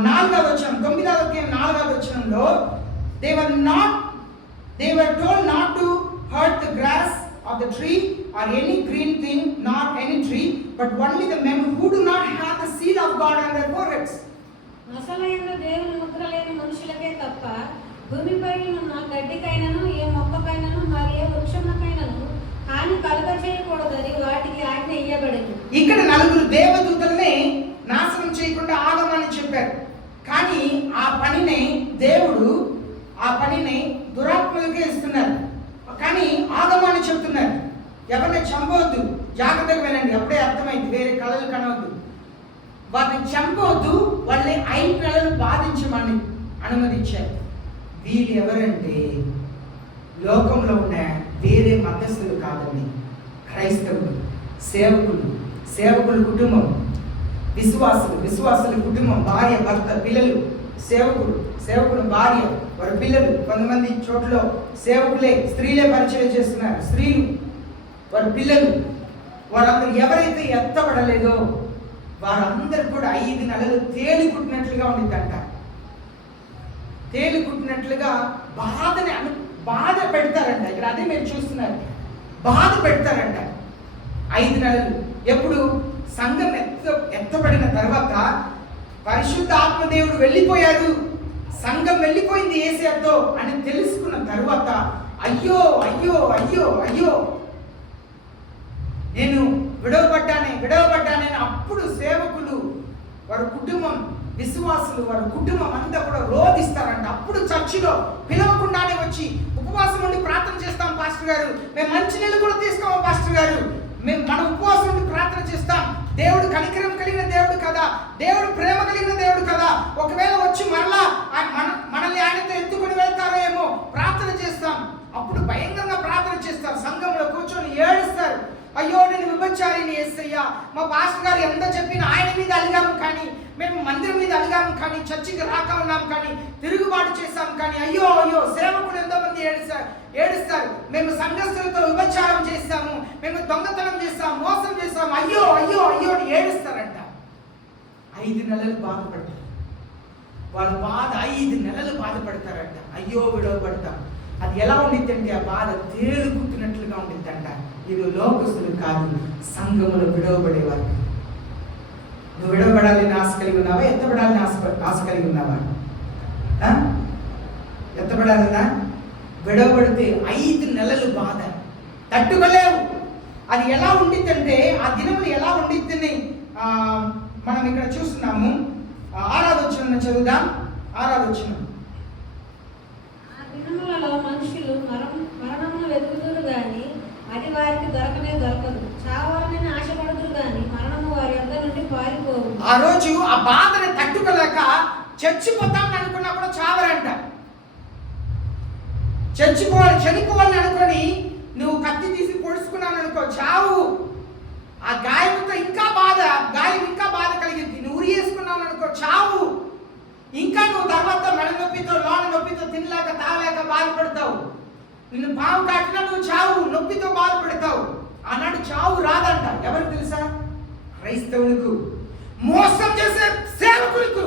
4వ వచనం, 9వ అధ్యాయం 4వ వచనంలో they were told not to hurt the grass of the tree or any green thing, nor any tree, but only the men who do not have the seal of God on their foreheads. అసలైన దేవుని ముద్ర లేని మనుషులకే తప్ప భూమిపై ఉన్న గడ్డికైనను ఏ మొక్కకైనను మరి ఏ వృక్షముకైనను హాని కలుగ చేయకూడదని వాటికి ఆజ్ఞ ఇయ్యబడింది. ఇక్కడ 4 దేవదూతల్ని నాశనం చేయకుండా ఆగమని చెప్పారు. కానీ ఆ పనిని దురాత్మలకే ఇస్తున్నారు. కానీ ఆగమని చెప్తున్నారు. ఎవరిని చంపవద్దు, జాగ్రత్తగా వినండి, అప్పుడే అర్థమైంది, వేరే కళలు కనవద్దు. వారిని చంపవద్దు, వాళ్ళని 5 నెలలు బాధించమని అనుమతించారు. వీళ్ళు ఎవరంటే లోకంలో ఉన్న వేరే మతస్థులు కాదండి, క్రైస్తవులు, సేవకుల కుటుంబం, విశ్వాసుల కుటుంబం, భార్య భర్త పిల్లలు, సేవకులు భార్య వారి పిల్లలు. కొంతమంది చోట్ల సేవకులే స్త్రీలే పరిచయం చేస్తున్నారు, స్త్రీలు వారి పిల్లలు. వాళ్ళందరూ ఎవరైతే ఎత్తబడలేదో వారందరూ కూడా 5 నెలలు తేలి కుట్టినట్లుగా ఉండిద్దంట. తేలి కుట్టినట్లుగా బాధ పెడతారంట. ఇక్కడ అదే మీరు చూస్తున్నారు, బాధ పెడతారంట 5 నెలలు. ఎప్పుడు సంఘం ఎత్తబడిన తర్వాత పరిశుద్ధ ఆత్మదేవుడు వెళ్ళిపోయాడు, సంఘం వెళ్ళిపోయింది యేసయ్యతో అని తెలుసుకున్న తర్వాత అయ్యో అయ్యో అయ్యో అయ్యో నేను విడవబడ్డానే అప్పుడు సేవకులు వారి కుటుంబం, విశ్వాసులు వారి కుటుంబం అంతా కూడా రోధిస్తారంట. అప్పుడు చర్చిలో పిలవకుండానే వచ్చి ఉపవాసం ఉండి ప్రార్థన చేస్తాం పాస్టర్ గారు, మేము మంచినీళ్ళు కూడా తీసుకోము పాస్టర్ గారు, మన ఉపవాసం ఉండి ప్రార్థన చేస్తాం. దేవుడు కనికరం కలిగిన దేవుడు కదా, దేవుడు ప్రేమ కలిగిన దేవుడు కదా, ఒకవేళ వచ్చి మరలా మనల్ని ఆయనతో ఎత్తుకుని వెళ్తారో ఏమో ప్రార్థన చేస్తాం. అప్పుడు భయంకరంగా ప్రార్థన చేస్తారు, సంఘంలో కూర్చొని ఏడుస్తారు. అయ్యో నేను విభచారిని యేసయ్యా, మా పాస్టర్ గారు ఎంత చెప్పినా ఆయన మీద అలిగాము, కానీ మేము మందిరం మీద అలిగాము, కానీ చర్చికి రాక ఉన్నాము, కానీ తిరుగుబాటు చేశాము, కానీ అయ్యో అయ్యో సేవకులు ఎంతోమంది ఏడుస్తారు, మేము సంఘస్థులతో విభచారం చేశాము, మేము దొంగతనం చేస్తాము, మోసం చేస్తాము, అయ్యో అయ్యో అయ్యో అని ఏడుస్తారంట. 5 నెలలు బాధపడతారు వాళ్ళు, 5 నెలలు బాధపడతారంట. అయ్యో విడవబడతాం. అది ఎలా ఉండిద్దంటే ఆ బాధ తేలుకుతున్నట్లుగా ఉండిద్దంట. ఇది లోకస్తులు కాదు, సంఘములో విడవబడేవారు. నువ్వు విడవబడాలని ఆశ కలిగి ఉన్నావా? ఎత్తబడాలని ఆశ కలిగి ఉన్నావా? ఎత్తబడాలన్నా? విడవబడితే 5 నెలలు బాధ తట్టుకోలేవు. అది ఎలా ఉండిద్దంటే ఆ దినములు ఎలా ఉండిద్దని మనం ఇక్కడ చూస్తున్నాము. 6వ వచనం చదువుదాం. 6వ వచనం. ఆ దినములలో మనుషులు మరణమును వెతుకుదురు గాని అది వారికి దొరకదు, చావాలని ఆశపడుదురు గాని మరణము వారి యొద్ద నుండి పారిపోవు. ఆ రోజు ఆ బాధని తట్టుకోలేక చచ్చిపోతామని అనుకున్నా కూడా చావరంట. చనిపోవాలని అనుకొని నువ్వు కత్తి తీసి పొడుచుకున్నాను అనుకో, చావు. ఆ గాయంతో ఇంకా బాధ కలిగింది. నువ్వు ఉరి వేసుకున్నావు అనుకో, చావు. ఇంకా నువ్వు తర్వాత మెడ నొప్పితో లోన నొప్పితో తినలేక తాగలేక బాధపడతావు. నిన్ను పాము కాటినా నువ్వు చావు, నొప్పితో బాధపడతావు. ఆనాడు చావు రాదంట. ఎవరు తెలుసా? క్రైస్తవులకు, మోసం చేసే సేవకులకు.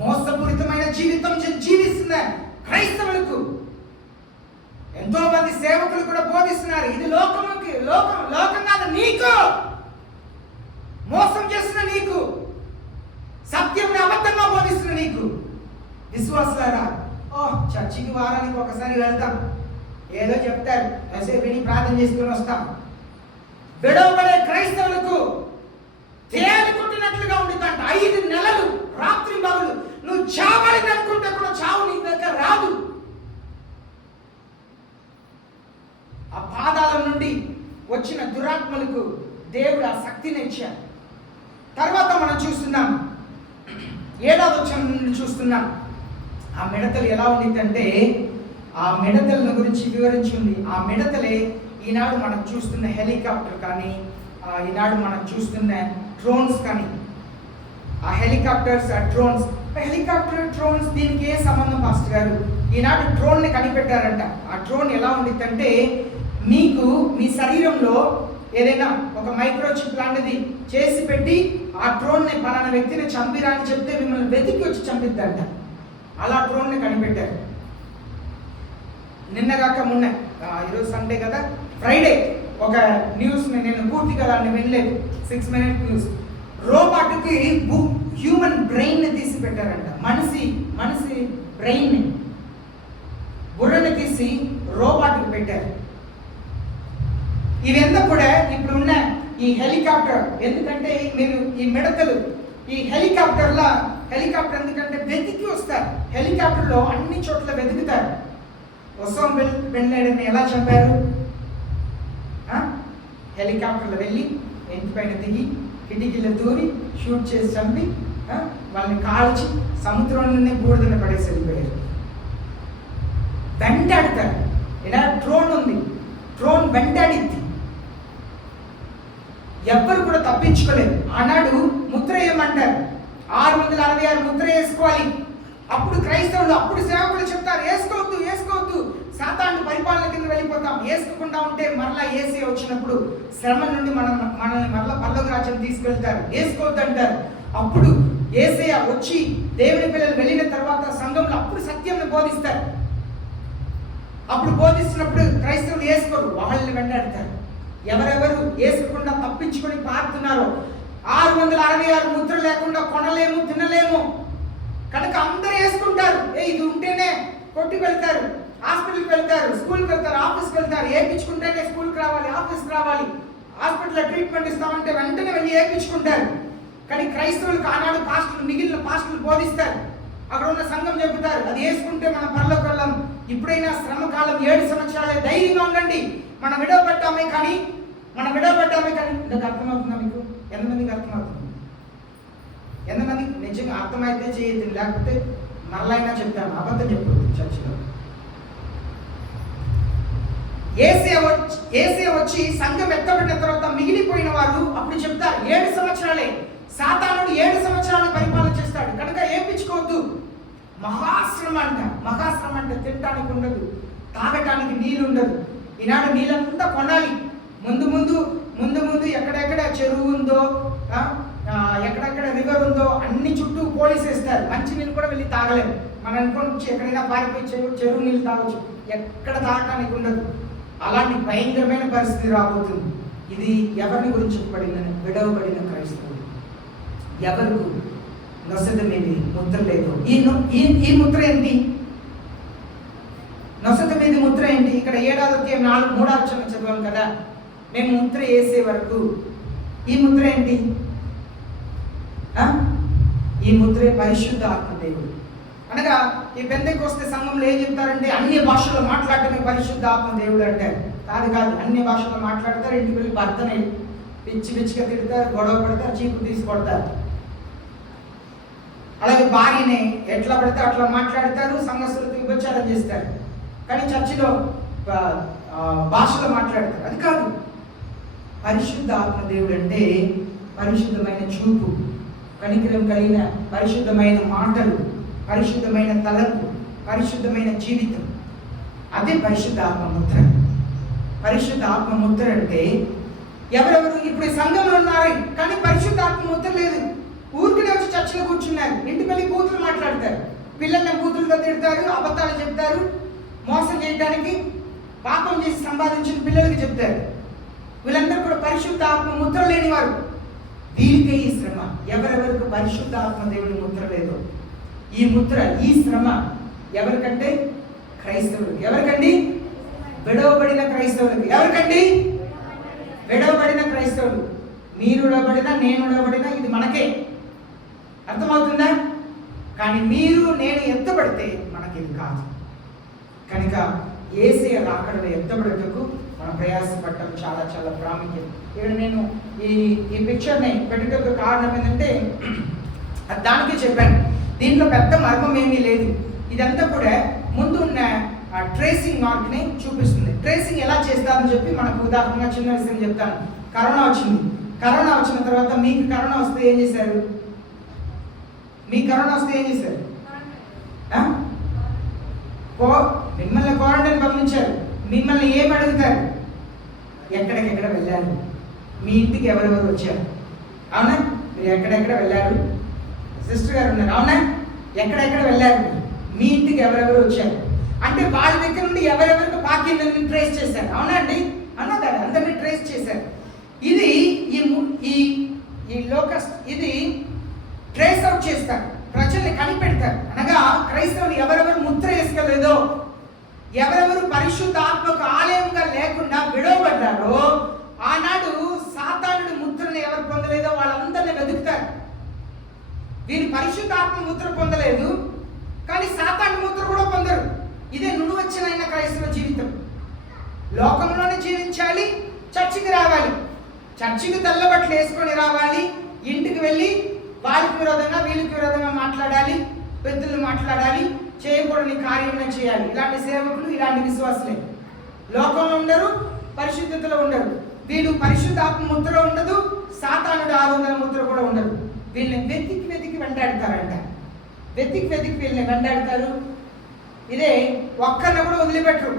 మోసపూరితమైన జీవితం జీవిస్తున్న క్రైస్తవులకు ఎంతో మంది సేవకులు కూడా బోధిస్తున్నారు. ఇది లోకం కాదు, నీకు మోసం చేసిన నీకు, సత్యం అబద్ధంగా బోధిస్తున్న నీకు. విశ్వాసులారా, చర్చికి వారానికి ఒకసారి వెళ్తాం, ఏదో చెప్తారు, కాసేపు విని ప్రార్థన చేసుకుని వస్తాం. విడవబడే క్రైస్తవులకు తేలికొట్టినట్లుగా ఉంటుందంట. 5 నెలలు రాత్రి పగలు నువ్వు చావాలని అనుకుంటే కూడా చావు నీ దగ్గర రాదు. ఆ పాదాల నుండి వచ్చిన దురాత్మలకు దేవుడు ఆ శక్తిని ఇచ్చాడు. తర్వాత మనం చూస్తున్నాం, 7వ వచనం నుండి చూస్తున్నాం. ఆ మిడతలు ఎలా ఉండిందంటే, ఆ మిడతల గురించి వివరించింది. ఆ మిడతలే ఈనాడు మనం చూస్తున్న హెలికాప్టర్ కానీ, ఈనాడు మనం చూస్తున్న డ్రోన్స్ కానీ. ఆ హెలికాప్టర్స్, ఆ డ్రోన్స్, దీనికి ఏ సంబంధం పాస్టర్ గారు? ఈనాడు డ్రోన్ని కనిపెట్టారంట. ఆ డ్రోన్ ఎలా ఉండిద్దంటే, మీకు మీ శరీరంలో ఏదైనా ఒక మైక్రోచిప్ లాంటిది చేసి పెట్టి ఆ డ్రోన్ని పలానా వ్యక్తిని చంపిరా అని చెప్తే మిమ్మల్ని వెతికి వచ్చి చంపిద్దంట. అలా డ్రోన్ని కనిపెట్టారు. నిన్నగాక మొన్న, ఈరోజు సండే కదా, ఫ్రైడే ఒక న్యూస్ని నేను పూర్తిగా దాన్ని వినలేదు, 6 minute న్యూస్. రోబోట్కి హ్యూమన్ బ్రెయిన్ని తీసి పెట్టారంట. మనిషి బ్రెయిన్ని, బుర్రని తీసి రోబోట్కి పెట్టారు. ఇవన్నీ కూడా ఇప్పుడు ఉన్న ఈ హెలికాప్టర్. ఎందుకంటే మీరు ఈ మిడతలు ఈ హెలికాప్టర్ ఎందుకంటే వెతికి వస్తారు. హెలికాప్టర్లో అన్ని చోట్ల వెతుకుతారు. ఒసామా బిన్ లాడెన్ ఎలా చంపారు? హెలికాప్టర్లో వెళ్ళి ఇంటి పైన దిగి కిటికీలో దూరి షూట్ చేసి చంపి వాళ్ళని కాల్చి సముద్రంలోనే బూడిదన పడేసి వెళ్ళిపోయారు. వెంటాడుతారు. ఇలా డ్రోన్ ఉంది, డ్రోన్ వెంటాడిద్ది. ఎవ్వరు కూడా తప్పించుకోలేదు. ఆనాడు ముద్ర ఏమంటారు? 666 ముద్ర వేసుకోవాలి. అప్పుడు క్రైస్తవులు, అప్పుడు సేవకులు చెప్తారు, వేసుకోవద్దు, సాతాను పరిపాలన కింద వెళ్ళిపోతాం. వేసుకోకుండా ఉంటే మరలా ఏసీ వచ్చినప్పుడు శ్రమ నుండి మనల్ని మరలా పరలోక రాజ్యం తీసుకెళ్తారు. వేసుకోవద్దు అంటారు. అప్పుడు ఏసయ్య వచ్చి దేవుని పిల్లలు వెళ్ళిన తర్వాత సంఘంలో అప్పుడు సత్యంను బోధిస్తారు. అప్పుడు బోధిస్తున్నప్పుడు క్రైస్తవులు వేసుకోరు, వాళ్ళని వెంటాడతారు. ఎవరెవరు వేసుకోకుండా తప్పించుకొని పారుతున్నారో, 666 ముద్ర లేకుండా కొనలేము, తినలేము కనుక అందరూ వేసుకుంటారు. ఇది ఉంటేనే కొట్టి వెళ్తారు, హాస్పిటల్కి వెళ్తారు, స్కూల్కి వెళ్తారు, ఆఫీస్కి వెళ్తారు. వేయించుకుంటేనే స్కూల్కి రావాలి, ఆఫీస్కి రావాలి, హాస్పిటల్లో ట్రీట్మెంట్ ఇస్తామంటే వెంటనే వెళ్ళి వేయించుకుంటారు. కానీ క్రైస్తవులకు ఆనాడు మిగిలిన పాస్టర్లు బోధిస్తారు. అక్కడ ఉన్న సంఘం చెబుతారు, అది వేసుకుంటే మనం పరలోకి వెళ్ళాం. ఇప్పుడైనా శ్రమకాలం 7 సంవత్సరాలే, ధైర్యంగా ఉండండి. మనం విడవబడ్డామే కానీ ఇంతకు అర్థమవుతుందా మీకు? ఎంతమందికి అర్థమవుతుంది? ఎంతమంది నిజంగా అర్థమైతే చేయదు, లేకపోతే మళ్ళైనా చెప్తాను, అబద్ధం చెప్పొద్దు చర్చిలో. ఏసే వచ్చి సంఘం ఎత్తబడిన తర్వాత మిగిలిపోయిన వాళ్ళు అప్పుడు చెప్తారు, 7 సంవత్సరాలే. సాతానుడు 7 సంవత్సరాలు పరిపాలన చేస్తాడు కనుక ఏపించుకోవద్దు. మహాశ్రమ అంటే తినటానికి ఉండదు, తాగటానికి నీళ్ళు ఉండదు. ఈనాడు నీళ్ళంతా కొనాలి. ముందు ఎక్కడెక్కడ చెరువు ఉందో, ఎక్కడెక్కడ రివర్ ఉందో అన్ని చుట్టూ పోలీసు వేస్తారు. మంచి నీళ్ళు కూడా వెళ్ళి తాగలేము. మనం అనుకోవచ్చు ఎక్కడైనా పారిపోయి చెరువు నీళ్ళు తాగొచ్చు, ఎక్కడ తాగటానికి ఉండదు. అలాంటి భయంకరమైన పరిస్థితి రాబోతుంది. ఇది ఎవరిని గురించి చెప్పబడిందని? విడవబడిన క్రైస్తవులు. ఎవరికి నొసట మీద ముద్ర లేదు. ఈ ముద్ర ఏంటి? నొసట మీద ముద్ర ఏంటి? ఇక్కడ 7వ అధ్యాయం 3వ వచనం చదివాం కదా, మేము ముద్ర వేసే వరకు. ఈ ముద్ర ఏంటి? ఈ ముద్రే పరిశుద్ధ ఆత్మదేవుడు. అనగా ఈ పెంతెకోస్తు సంఘంలో ఏం చెప్తారంటే అన్ని భాషల్లో మాట్లాడటమే పరిశుద్ధ ఆత్మ దేవుడు అంటారు. కాదు, అన్ని భాషల్లో మాట్లాడతారు. ఇంటికి వెళ్ళి భర్తని పిచ్చి పిచ్చిగా తిడతారు, గొడవ పడతారు, చీపు తీసి కొడతారు. అలాగే భార్యని ఎట్లా పడితే అట్లా మాట్లాడతారు, సంఘస్థులతో విభచారం చేస్తారు. కానీ చర్చిలో భాషలో మాట్లాడతారు. అది కాదు. పరిశుద్ధ ఆత్మ దేవుడు అంటే పరిశుద్ధమైన చూపు, కనికరం కలిగిన పరిశుద్ధమైన మాటలు, పరిశుద్ధమైన తలంపు, పరిశుద్ధమైన జీవితం. అదే పరిశుద్ధ ఆత్మ ముద్ర. పరిశుద్ధ ఆత్మ ముద్ర అంటే ఎవరెవరు ఇప్పుడు సంఘంలో ఉన్నారు కానీ పరిశుద్ధ ఆత్మ ముద్ర లేదు. ఊరికనే వచ్చి చర్చలో కూర్చున్నారు, ఇంటికి వెళ్ళి బూతులు మాట్లాడతారు, పిల్లల్ని బూతులతో తిడతారు, అబద్ధాలు చెప్తారు, మోసం చేయడానికి పాపం చేసి సంపాదించిన పిల్లలకి చెప్తారు. వీళ్ళందరూ కూడా పరిశుద్ధ ఆత్మ ముద్ర లేని వారు. దీనికే ఈ శ్రమ. ఎవరెవరికి పరిశుద్ధ ఆత్మ దేవుని ముద్ర లేదో ఈ ముద్ర, ఈ శ్రమ ఎవరికంటే క్రైస్తవులకు. ఎవరికండి? విడవబడిన క్రైస్తవులకు. ఎవరికండి? విడవబడిన క్రైస్తవులు. మీరు విడవబడినా నేను విడవబడినా ఇది మనకే. అర్థమవుతుందా? కానీ మీరు నేను ఎత్తబడితే మనకి ఇది కాదు. కనుక యేసయ్య రాకడలో ఎత్తబడటకు మనం ప్రయాసపడటం చాలా చాలా ప్రాముఖ్యం. ఇక్కడ నేను ఈ పిక్చర్ని పెట్టేటకు కారణం ఏంటంటే దానికే చెప్పాను. దీంట్లో పెద్ద మర్మం ఏమీ లేదు. ఇదంతా కూడా ముందు ఉన్న ట్రేసింగ్ మార్క్ని చూపిస్తుంది. ట్రేసింగ్ ఎలా చేస్తారని చెప్పి మనకు ఉదాహరణగా చిన్న విషయం చెప్తాను. కరోనా వచ్చింది. కరోనా వచ్చిన తర్వాత మీకు కరోనా వస్తే ఏం చేశారు? మీకు కరోనా వస్తే ఏం చేశారు? మిమ్మల్ని క్వారంటైన్ పంపించారు. మిమ్మల్ని ఏం అడుగుతారు? ఎక్కడికెక్కడ వెళ్ళారు, మీ ఇంటికి ఎవరెవరు వచ్చారు, అవునా? మీరు ఎక్కడెక్కడ వెళ్ళారు? సిస్టర్ గారు ఉన్నారు, అవునా? ఎక్కడెక్కడ వెళ్ళారు, మీ ఇంటికి ఎవరెవరు వచ్చారు అంటే వాళ్ళ దగ్గర నుండి ఎవరెవరికి పాకిందని ట్రేస్ చేశారు. అవునా అండి? అన్నా కదా, అందరినీ ట్రేస్ చేశారు. ఇది ఈ లోకస్ ఇది ట్రేస్ అవుట్ చేస్తారు, ప్రజల్ని కనిపెడతారు. అనగా క్రైస్తవులు ఎవరెవరు ముద్ర వేసుకోలేదో, ఎవరెవరు పరిశుద్ధ ఆత్మకు ఆలయంగా లేకుండా విడవబడ్డారో, ఆనాడు సాతానుడి ముద్రను ఎవరు పొందలేదో వాళ్ళందరినీ వెతుకుతారు. వీరు పరిశుద్ధ ఆత్మ ముద్ర పొందలేదు, కానీ సాతాను ముద్ర కూడా పొందరు. ఇదే నుడువచ్చినైన క్రైస్తవ జీవితం. లోకంలోనే జీవించాలి, చర్చికి రావాలి, చర్చికి తెల్లబట్టలు వేసుకొని రావాలి, ఇంటికి వెళ్ళి వాళ్ళకి విరోధంగా వీళ్ళకి విరోధంగా మాట్లాడాలి, పెద్దలు మాట్లాడాలి, చేయకూడని కార్యం చేయాలి. ఇలాంటి సేవకులు, ఇలాంటి విశ్వాసులే లోకంలో ఉండరు, పరిశుద్ధతలో ఉండరు. వీళ్ళు పరిశుద్ధ ఆత్మ ముద్ర ఉండదు, సాతానుడు ఆరోగ్య ముద్ర కూడా ఉండదు. వీళ్ళని వెతికి వెతికి వెంటాడతారంట. వెతికి వెతికి వీళ్ళని వెంటాడతారు. ఇదే ఒక్కరిని కూడా వదిలిపెట్టరు.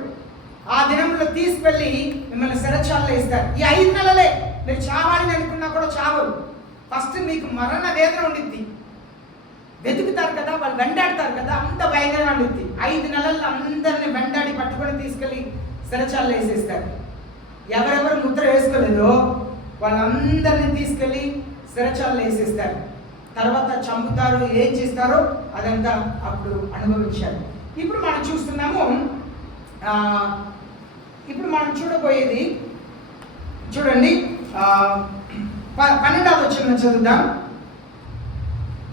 ఆ దినంలో తీసుకెళ్ళి మిమ్మల్ని శిరచ్ఛాలలో ఇస్తారు. ఈ 5 నెలలే మీరు చావాలని అనుకున్నా కూడా చావరు. ఫస్ట్ మీకు మరణ వేదన ఉండిద్ది. వెతుకుతారు కదా, వాళ్ళు వెంటాడతారు కదా, అంత భయంకరంగా ఉండిద్ది. 5 నెలల్లో అందరిని వెంటాడి పట్టుకొని తీసుకెళ్ళి శిరచ్ఛాలలో వేసేస్తారు. ఎవరెవరు ముద్ర వేసుకోలేదో వాళ్ళందరినీ తీసుకెళ్ళి శిరచ్ఛాలలో వేసేస్తారు. తర్వాత చంపుతారు, ఏం చేస్తారో అదంతా అప్పుడు అనుభవించారు. ఇప్పుడు మనం చూస్తున్నాము, ఇప్పుడు మనం చూడబోయేది చూడండి, 12వ వచనం చదువుదాం.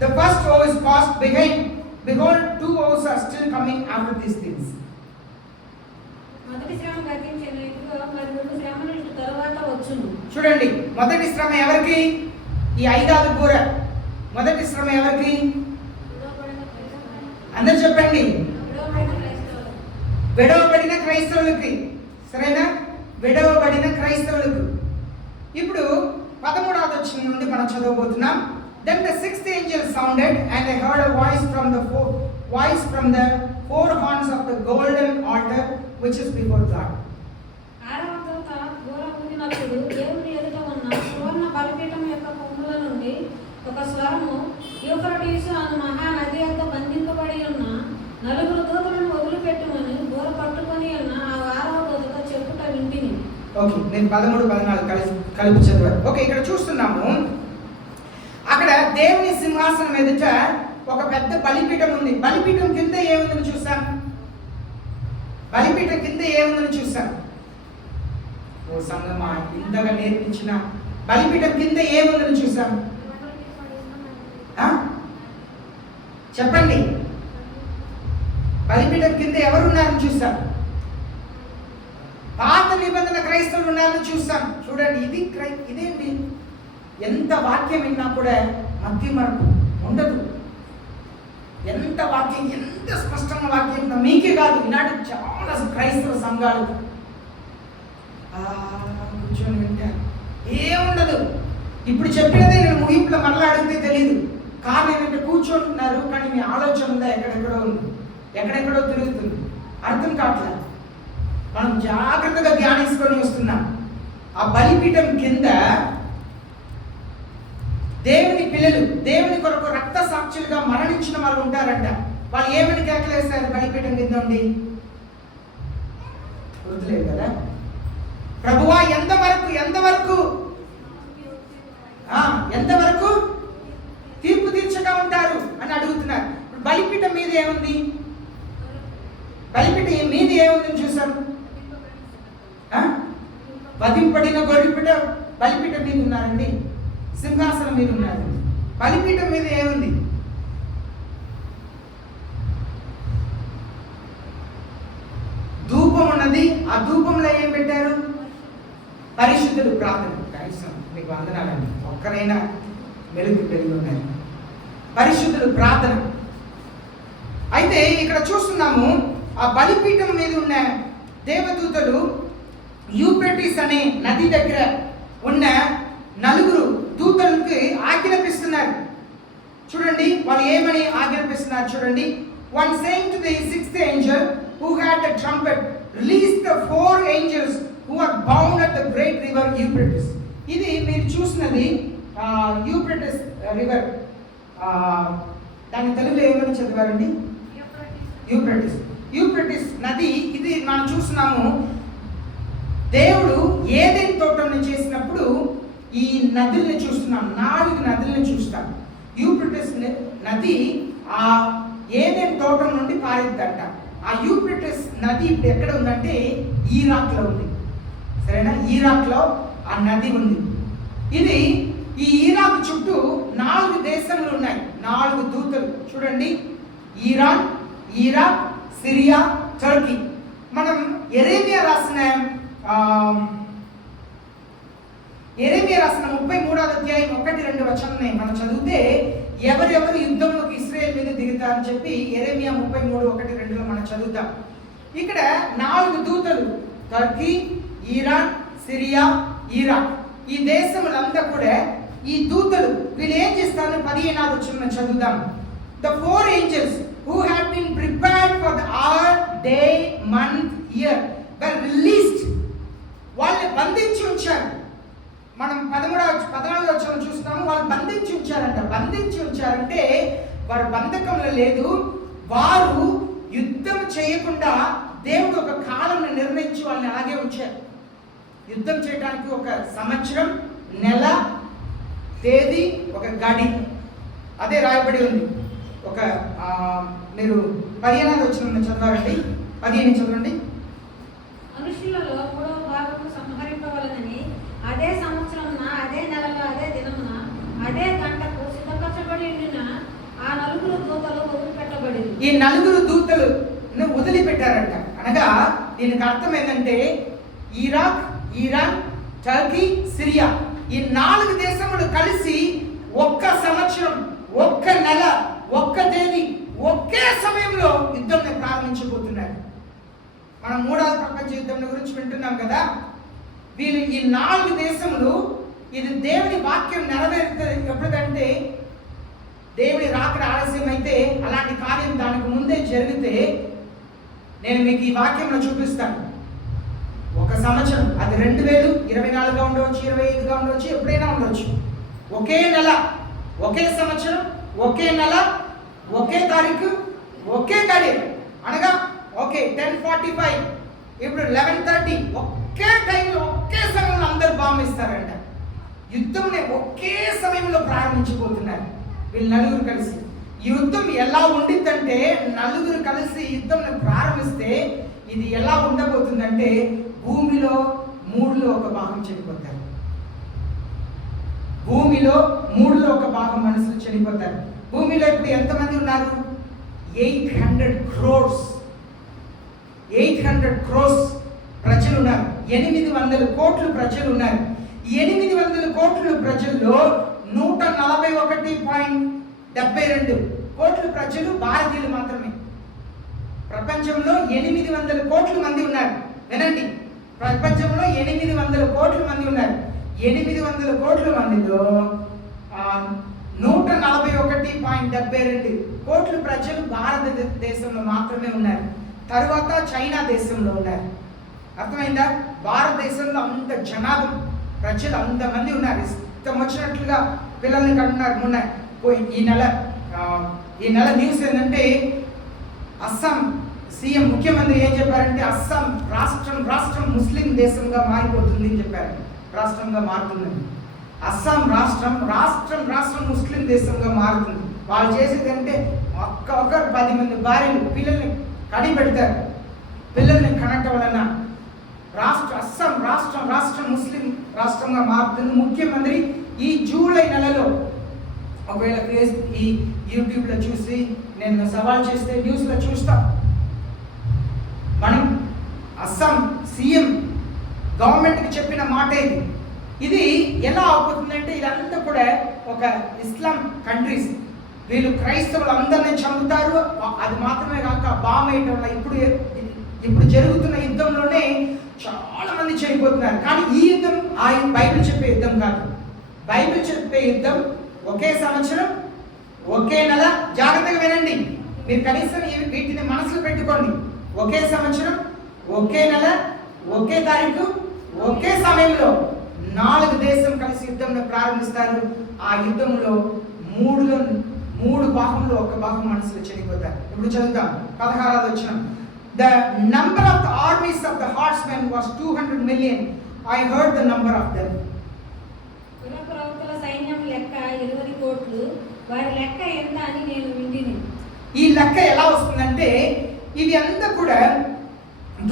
The first woe is past behind, behold, 2 woes are still coming after these things. మొదటి శ్రమ గతించెను, ఇదిగో మరి 2 శ్రమలు ఇటు తరువాత వచ్చును. చూడండి, మొదటి శ్రమ ఎవరికి? ఈ 5వ బూర. మొదటి శ్రమ ఎవరికి? అందరు చెప్పండి. విడవబడిన క్రైస్తవులకి. సరేనా? విడవబడిన క్రైస్తవులకు. ఇప్పుడు 13వ వచనం నుండి మనం చదవబోతున్నాం. Then the 6th angel sounded, and I heard a voice from the 4 horns of the golden altar which is before God. ఆరవ దూత బూర ఊదినప్పుడు దేవుని ఎదుట ఉన్న సువర్ణ బలిపీఠం యొక్క కొమ్ముల నుండి ఒక స్వరము, యూఫ్రటీసు అను మహానది యొక్క బంధింపబడి ఉన్న 4 దూతలను వదిలిపెట్టుమని బూర పట్టుకొని ఉన్న ఆ 6వ దూతతో చెప్పుట వింటిని. ఓకే, నేను 13, 14 కలిపి చదివాను. ఓకే, ఇక్కడ చూస్తున్నాము, అక్కడ దేవుని సింహాసనం ఎదుట ఒక పెద్ద బలిపీఠం ఉంది. బలిపీఠం కింద ఏముందని చూసాం? బలిపీఠం కింద ఏముందని చూసాం? ఓ సంగమా, ఇంతగా నేర్పించిన బలిపీఠం కింద ఏముందని చూసాం? చెప్పండి. బలిపీఠం కింద ఎవరున్నారని చూసాం? పాత నిబంధన క్రైస్తవులు ఉన్నారని చూస్తాం. చూడండి, ఇదేంటి, ఎంత వాక్యం విన్నా కూడా మధ్య మరకు ఉండదు. ఎంత వాక్యం, ఎంత స్పష్టమైన వాక్యం మీకే కాదు, ఈనాడు చాలా క్రైస్తవ సంఘాలు కూర్చొని వింటారు, ఏముండదు. ఇప్పుడు చెప్పినదే నేను ముగింపులో మరలా అడిగితే తెలియదు. కారణం ఏంటంటే కూర్చోంటున్నారు, కానీ మీ ఆలోచన ఉందా ఎక్కడెక్కడో ఉంది, ఎక్కడెక్కడో తిరుగుతుంది, అర్థం కావట్లేదు. మనం జాగ్రత్తగా ధ్యానించుకొని వస్తున్నాం. ఆ బలిపీఠం కింద దేవుని పిల్లలు, దేవుని కొరకు రక్త సాక్షులుగా మరణించిన వాళ్ళు ఉంటారంట. వాళ్ళు ఏమని కేకలేస్తారు బలిపీఠం కింద ఉండి? గుర్తులేదు కదా. ప్రభువా ఎంతవరకు తీర్పు తీర్చగా ఉంటారు అని అడుగుతున్నారు. బలిపీఠం మీద ఏముంది? బలిపీఠం మీద ఏముందని చూసాం? వధింపడిన గొర్రెపిట బలిపీఠం మీద ఉన్నారండి, సింహాసనం మీద ఉన్నారు. బలిపీఠం మీద ఏముంది? ధూపం ఉన్నది. ఆ ధూపంలో ఏం పెట్టారు? పరిశుద్ధులు ప్రార్థన. కనీసం మీకు వందనాలండి, ఒక్కరైనా వెలుగు కలిగి ఉన్నారు. పరిశుద్ధులు ప్రార్థన. అయితే ఇక్కడ చూస్తున్నాము, ఆ బలిపీఠం మీద ఉన్న దేవదూతలు యూఫ్రటీస్ అనే నది దగ్గర ఉన్న 4 దూతలకి ఆజ్ఞాపిస్తున్నారు. చూడండి వాళ్ళు ఏమని ఆజ్ఞాపిస్తున్నారు చూడండి. One saying to the 6th angel who had the trumpet, release the 4 angels who are bound at the great river Euphrates. ఇది మీరు చూసినది యూఫ్రటీస్ రివర్. దాని తెలుగులో ఏమని చదివారండి? యూఫ్రటీస్ నది. ఇది మనం చూస్తున్నాము, దేవుడు ఏదెన్ తోటను చేసినప్పుడు ఈ నదుల్ని చూస్తున్నాం, 4 నదుల్ని చూస్తాం. యూఫ్రటీస్ నది ఆ ఏదెన్ తోటం నుండి పారిద్దంట. ఆ యూఫ్రటీస్ నది ఇప్పుడు ఎక్కడ ఉందంటే ఇరాక్లో ఉంది. సరేనా, ఇరాక్లో ఆ నది ఉంది. ఇది ఈ ఇరాక్ చుట్టూ 4 దేశములు ఉన్నాయి, 4 దూతలు. చూడండి, ఇరాన్, ఇరాక్, సిరియా, టర్కీ. మనం యెరెమీయా రాసిన 33వ అధ్యాయం 1-2 వచనాన్ని మనం చదివితే ఎవరెవరు యుద్ధంలోకి ఇశ్రాయేల్ మీద దిగుతారని చెప్పి యెరెమీయా 33:1-2లో మనం చదువుతాం. ఇక్కడ 4 దూతలు, టర్కీ, ఇరాన్, సిరియా, ఇరాక్, ఈ దేశములంతా కూడా ఈ దూతలు వీళ్ళు ఏం చేస్తారని 15వ వచనం చదువుదాం. The 4 angels who had been prepared for the hour, day, month, year were released. వాళ్ళు బంధించి ఉంచారు. మనం 14వ వచనం చూస్తున్నాము, వాళ్ళు బంధించి ఉంచారంట. బంధించి ఉంచారంటే వారు బంధకంలో లేదు, వారు యుద్ధం చేయకుండా దేవుడు ఒక కాలం నిర్ణయించి వాళ్ళని అలాగే ఉంచారు. యుద్ధం చేయడానికి ఒక సంవత్సరం, నెల, తేదీ, ఒక గడి, అదే రాయబడి ఉంది. ఒక మీరు 15వ వచనం చదవాలండి, 15 చదవండి. మనుషులలో 3వ భాగము సంహరింపవలనని అదే సంవత్సరమున, అదే నెలలో, అదే దినమున, అదే గంటకు సిద్ధపరచబడి ఉండిన ఆ 4 దూతలు వదిలిపెట్టబడింది. ఈ 4 దూతలను వదిలిపెట్టారంట. అనగా దీనికి అర్థం ఏంటంటే ఇరాక్, ఇరాన్, టర్కీ, సిరియా, ఈ 4 దేశములు కలిసి ఒక్క సంవత్సరం, ఒక్క నెల, ఒక్క తేదీ, ఒకే సమయంలో యుద్ధంని ప్రారంభించబోతున్నారు. మనం 3వ ప్రపంచ యుద్ధం గురించి వింటున్నాం కదా. వీళ్ళు ఈ 4 దేశములు, ఇది దేవుని వాక్యం నెరవేరుతుంది ఎప్పుడంటే దేవుని రాకడ ఆలస్యం అయితే, అలాంటి కార్యం దానికి ముందే జరిగితే నేను మీకు ఈ వాక్యంలో చూపిస్తాను. ఒక సంవత్సరం, అది 2024గా ఉండవచ్చు, 25గా ఉండవచ్చు, ఎప్పుడైనా ఉండొచ్చు. ఒకే నెల, ఒకే సంవత్సరం, ఒకే నెల, ఒకే తారీఖు, ఒకే గడియ. అనగా ఓకే 10:45, ఇప్పుడు 11:30, ఒకే టైంలో, ఒకే సమయంలో అందరూ బాంబు ఇస్తారంట. యుద్ధంని ఒకే సమయంలో ప్రారంభించబోతున్నారు వీళ్ళు 4 కలిసి. ఈ యుద్ధం ఎలా ఉండిద్దంటే 4 కలిసి యుద్ధంని ప్రారంభిస్తే ఇది ఎలా ఉండబోతుందంటే భూమిలో 3లో 1 భాగం చనిపోతారు. భూమిలో 3లో 1 భాగం మనుషులు చనిపోతారు. భూమిలో ఇప్పుడు ఎంతమంది ఉన్నారు? 800 crores. ప్రజలు ఉన్నారు. 800 కోట్ల ప్రజలు ఉన్నారు. 800 కోట్ల ప్రజల్లో 141.72 కోట్ల ప్రజలు భారతీయులు మాత్రమే. ప్రపంచంలో 800 కోట్ల మంది ఉన్నారు. వినండి, ప్రపంచంలో 800 కోట్ల మంది ఉన్నారు. 800 కోట్ల మందిలో 141.72 కోట్ల ప్రజలు భారతదేశంలో మాత్రమే ఉన్నారు. తర్వాత చైనా దేశంలో ఉన్నారు. అర్థమైందా? భారతదేశంలో అంత జనాభా ప్రజలు అంతమంది ఉన్నారు. ఇష్టం వచ్చినట్లుగా పిల్లల్ని కంటున్నారు. మొన్న ఈ నెల న్యూస్ ఏంటంటే అస్సాం సీఎం ముఖ్యమంత్రి ఏం చెప్పారంటే అస్సాం రాష్ట్రం ముస్లిం దేశంగా మారిపోతుంది అని చెప్పారు. రాష్ట్రంగా మారుతుందని. అస్సాం రాష్ట్రం ముస్లిం దేశంగా మారుతుంది. వాళ్ళు చేసేది అంటే ఒకరు 10 మంది భార్యలు పిల్లల్ని కడి పెడతారు. పిల్లల్ని కనటం వలన అస్సాం రాష్ట్రం ముస్లిం రాష్ట్రంగా మారుతుంది. ముఖ్యమంత్రి ఈ జూలై నెలలో ఒకవేళ ఈ యూట్యూబ్లో చూసి నేను సవాల్ చేస్తే న్యూస్లో చూస్తాం. మనం అస్సాం సీఎం గవర్నమెంట్కి చెప్పిన మాట ఇది ఎలా అవుతుందంటే ఇదంతా కూడా ఒక ఇస్లాం కంట్రీస్. వీళ్ళు క్రైస్తవులు అందరినీ చంపుతారు. అది మాత్రమే కాక బాంబు వేయటం వల్ల ఇప్పుడు జరుగుతున్న యుద్ధంలోనే చాలా మంది చనిపోతున్నారు. కానీ ఈ యుద్ధం బైబిల్ చెప్పే యుద్ధం కాదు. బైబిల్ చెప్పే యుద్ధం ఒకే సంవత్సరం, ఒకే నెల. జాగ్రత్తగా వినండి, మీరు కనీసం వీటిని మనసులో పెట్టుకోండి. ఒకే సంవత్సరం, ఒకే నెల, ఒకే తారీఖు, ఒకే సమయంలో 4 దేశం కలిసి యుద్ధంలో ప్రారంభిస్తారు. ఆ యుద్ధంలో 3 భాగంలో 1 భాగం మనుషులు చనిపోతారు. ఇప్పుడు చదువుతాం 16వ వచనం. The number of the armies of the horsemen was 200 million. I heard the number of them. కులప్రవక్తల సైన్యం లెక్క 20 కోట్లు. వారి లెక్క ఎంత అని నేను వింటిని. ఈ లెక్క ఎలా వస్తుందంటే ఇవి అంతా కూడా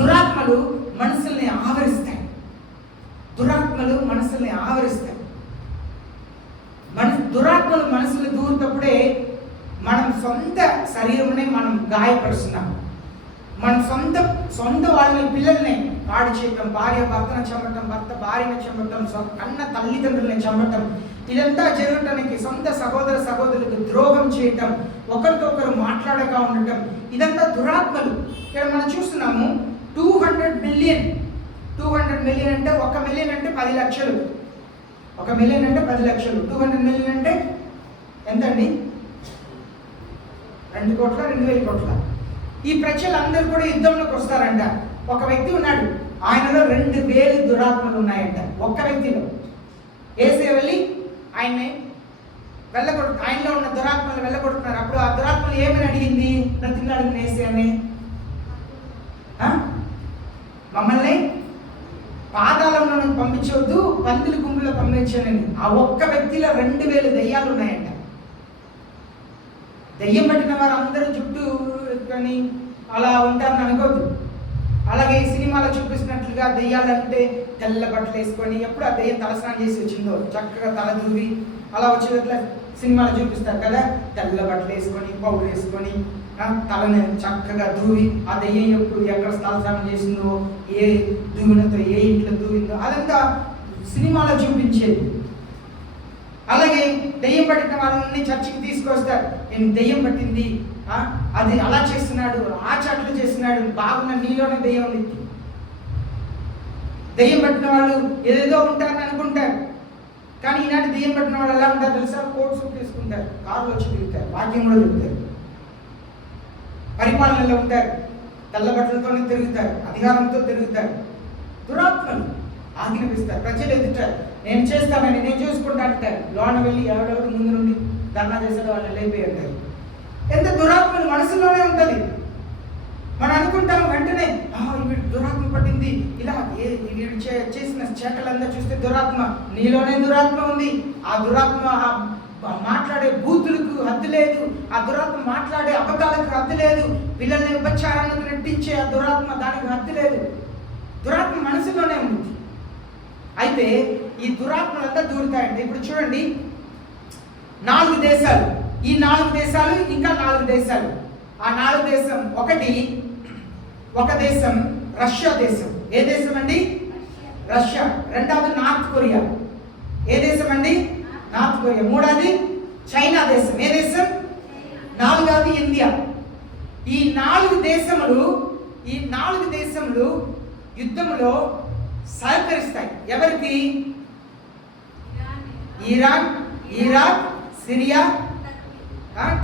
దురాత్మలు మనసుల్ని ఆవరిస్తాయి. దురాత్మలు మనసుల్ని ఆవరిస్తాయి. దురాత్మలు మనసులు దూరుతప్పుడే మనం సొంత శరీరంనే మనం గాయపరుస్తున్నాం. మన సొంత వాళ్ళని పిల్లల్ని పాడు చేయటం, భార్య భర్తను చంపటం, భర్త భార్యను చంపటం, కన్న తల్లిదండ్రులని చంపటం, ఇదంతా జరగటానికి సొంత సహోదరులకు ద్రోహం చేయటం, ఒకరికొకరు మాట్లాడక ఉండటం, ఇదంతా దురాత్మలు. ఇక్కడ మనం చూస్తున్నాము 200 మిలియన్ అంటే 1 మిలియన్ అంటే 10 లక్షలు. 1 మిలియన్ అంటే 10 లక్షలు. 200 మిలియన్ అంటే ఎంతండి? 2 కోట్ల 2,000 కోట్ల. ఈ ప్రజలందరూ కూడా యుద్ధంలోకి వస్తారంట. ఒక వ్యక్తి ఉన్నాడు, ఆయనలో 2,000 దురాత్మలు ఉన్నాయంట. ఒక్క వ్యక్తిలో ఏసే వెళ్ళి ఆయన్ని ఆయనలో ఉన్న దురాత్మలు వెళ్ళగొడుతున్నారు. అప్పుడు ఆ దురాత్మలు ఏమని అడిగింది? ప్రతిలాడిన ఏసే అని, మమ్మల్ని పాతాళంలో పంపించవద్దు, పందుల గుంపులో పంపించానని. ఆ ఒక్క వ్యక్తిలో 2,000 దెయ్యాలు ఉన్నాయంట. దెయ్యం పట్టిన వారు అందరూ జుట్టు కానీ అలా ఉంటారని అనుకోవద్దు. అలాగే ఈ సినిమాలో చూపిస్తున్నట్లుగా దెయ్యాలంటే తెల్ల బట్టలు వేసుకొని, ఎప్పుడు ఆ దెయ్యం తలస్నానం చేసి వచ్చిందో చక్కగా తల దూవి అలా వచ్చేటట్లా సినిమాలో చూపిస్తారు కదా. తెల్ల బట్టలు వేసుకొని, పౌడర్ వేసుకొని, తలని చక్కగా దూవి ఆ దెయ్యం ఎక్కడ తలస్నానం చేసిందో, ఏ దూవినతో ఏ ఇంట్లో దూవిందో అదంతా సినిమాలో చూపించేది. అలాగే దెయ్యం పట్టిన వాళ్ళని చర్చికి తీసుకొస్తారు. నేను దెయ్యం పట్టింది, అది అలా చేస్తున్నాడు, ఆ చాట్లు చేస్తున్నాడు, బాగున్న నీలోనే దెయ్యం ఉంది. దెయ్యం పట్టిన వాళ్ళు ఏదేదో ఉంటారని అనుకుంటారు. కానీ ఈనాటి దెయ్యం పట్టిన వాళ్ళు ఎలా ఉంటారు తెలుసా? కోట్ సూట్ తీసుకుంటారు, కారులో వచ్చి తిరుగుతారు, వాక్యం కూడా తిరుగుతారు, పరిపాలనలో ఉంటారు, తెల్ల బట్టలతోనే తిరుగుతారు, అధికారంతో తిరుగుతారు. దురాత్మలు ఆజ్ఞాపిస్తారు. ప్రజలు ఎదుగుతారు, నేను చేస్తానని, నేను చూసుకుంటా అంటారు. లోన వెళ్ళి ఎవరెవరు ముందు నుండి ధర్నా చేశాడో వాళ్ళు లేపి అంటారు. ఎంత దురాత్మలు మనసులోనే ఉంటుంది. మనం అనుకుంటాం వెంటనే వీడు దురాత్మ పట్టింది, ఇలా వీడు చేసిన చేటలంతా చూస్తే దురాత్మ. నీలోనే దురాత్మ ఉంది. ఆ దురాత్మ మాట్లాడే బూతులకు హద్దు లేదు. ఆ దురాత్మ మాట్లాడే అబద్ధాలకు హద్దు లేదు. పిల్లల్ని ఉపచారానికి నెట్టించే ఆ దురాత్మ, దానికి హద్దు లేదు. దురాత్మ మనసులోనే ఉంది. అయితే ఈ దురాత్మలంతా దూరుతాయండి. ఇప్పుడు చూడండి, 4 దేశాలు, ఈ 4 దేశాలు ఇంకా 4 దేశాలు. ఆ 4 దేశం, ఒక దేశం రష్యా దేశం. ఏ దేశం అండి? రష్యా. రెండవది నార్త్ కొరియా. ఏ దేశం అండి? North Korea. మూడవది చైనా దేశం. ఏ దేశం? నాలుగవది ఇండియా. ఈ నాలుగు దేశములు యుద్ధంలో సహకరిస్తాయి. ఎవరికి? Iran, Iraq, Syria,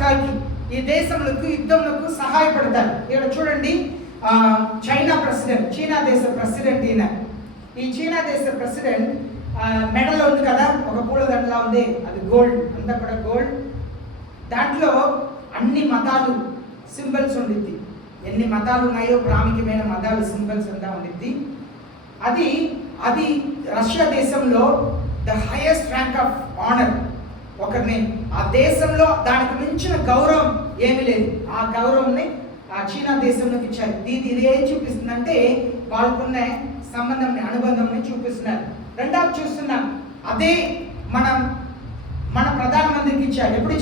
Turkey. ఈ దేశములకు యుద్ధములకు సహాయపడతారు. ఇక్కడ చూడండి, చైనా దేశ ప్రెసిడెంట్ ఈయన. ఈ చైనా దేశ ప్రెసిడెంట్ మెడల్ ఉంది కదా, ఒక పూలదండలా ఉంది, అది గోల్డ్, అంతా కూడా గోల్డ్. దాంట్లో అన్ని మతాలు సింబల్స్ ఉండిద్ది. ఎన్ని మతాలు ఉన్నాయో ప్రాముఖ్యమైన మతాలు సింబల్స్ అంతా ఉండిద్ది. అది రష్యా దేశంలో the highest rank of honour. ఒకరిని ఆ దేశంలో దానికి మించిన గౌరవం ఏమీ లేదు. ఆ గౌరవంని ఆ చైనా దేశంలోకి ఇచ్చారు. ఇది ఏం చూపిస్తుందంటే వాళ్ళకున్న సంబంధంని, అనుబంధంని చూపిస్తున్నారు. రెండవది చూస్తున్నాం, అదే మన ప్రధానమంత్రికి ఇచ్చారు. ఎప్పుడు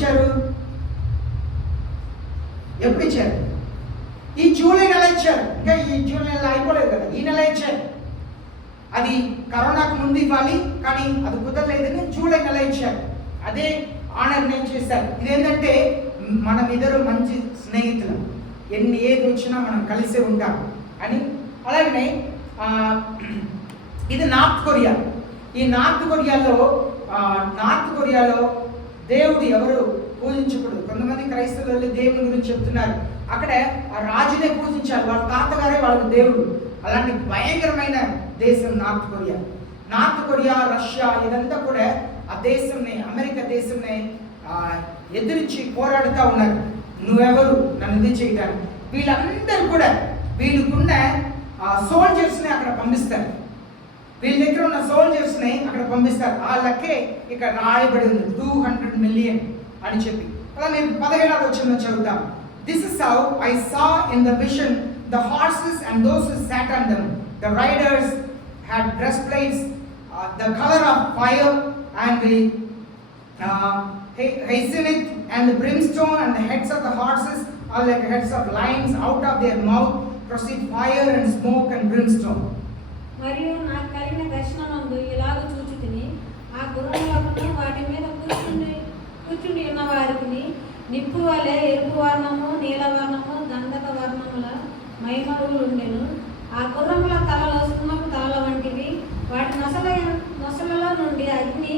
ఇచ్చారు? ఈ జూలై నెల ఇచ్చారు. ఇంకా ఈ జూలై నెల అయిపోలేదు కదా, ఈ నెల ఇచ్చారు. అది కరోనాకు ముందు ఇవ్వాలి, కానీ అది కుదరలేదని జూలై నెల ఇచ్చారు. అదే ఆనర్ నేను చేశారు. ఇదేంటంటే మనం ఇద్దరు మంచి స్నేహితులు, ఏది వచ్చినా మనం కలిసి ఉంటాం అని. అలాగనే ఇది నార్త్ కొరియా. ఈ నార్త్ కొరియాలో దేవుడు ఎవరు పూజించకూడదు. కొంతమంది క్రైస్తవులు దేవుని గురించి చెప్తున్నారు. అక్కడ ఆ రాజునే పూజించారు, వాళ్ళ తాతగారే వాళ్ళకి దేవుడు. అలాంటి భయంకరమైన దేశం నార్త్ కొరియా, రష్యా, ఇదంతా కూడా ఆ దేశంని, అమెరికా దేశంని ఎదిరించి పోరాడుతూ ఉన్నారు. నువ్వెవరు నన్ను ఇది చేయడానికి? వీళ్ళందరూ కూడా వీళ్ళకున్న సోల్జర్స్ని అక్కడ పంపిస్తారు. వీళ్ళ దగ్గర ఉన్న సోల్జర్స్ని అక్కడ పంపిస్తారు. ఆ లెక్కే ఇక్కడ రాయబడి ఉంది 200 million అని చెప్పి. అలా నేను 17వ వచనం చదువుతాం. This is how I saw in the vision the horses and those who sat on them. The riders had breastplates, the color of fire, and the hyacinth and the brimstone, and the heads of the horses are like heads of lions. Out of their mouth proceed fire and smoke and brimstone. మరియు నాకు కలిగిన దర్శనమందు ఇలాగ చూచుతిని, ఆ గుర్రములను వాటి మీద కూర్చుని ఉన్న వారికి నిప్పు వలె ఎరుపు వర్ణము, నీలవర్ణము, గంధక వర్ణముల మైమరులు ఉండెను. ఆ గుర్రముల తలలో సున్నపు తలల వంటివి. వాటి నొసలలో నుండి అగ్ని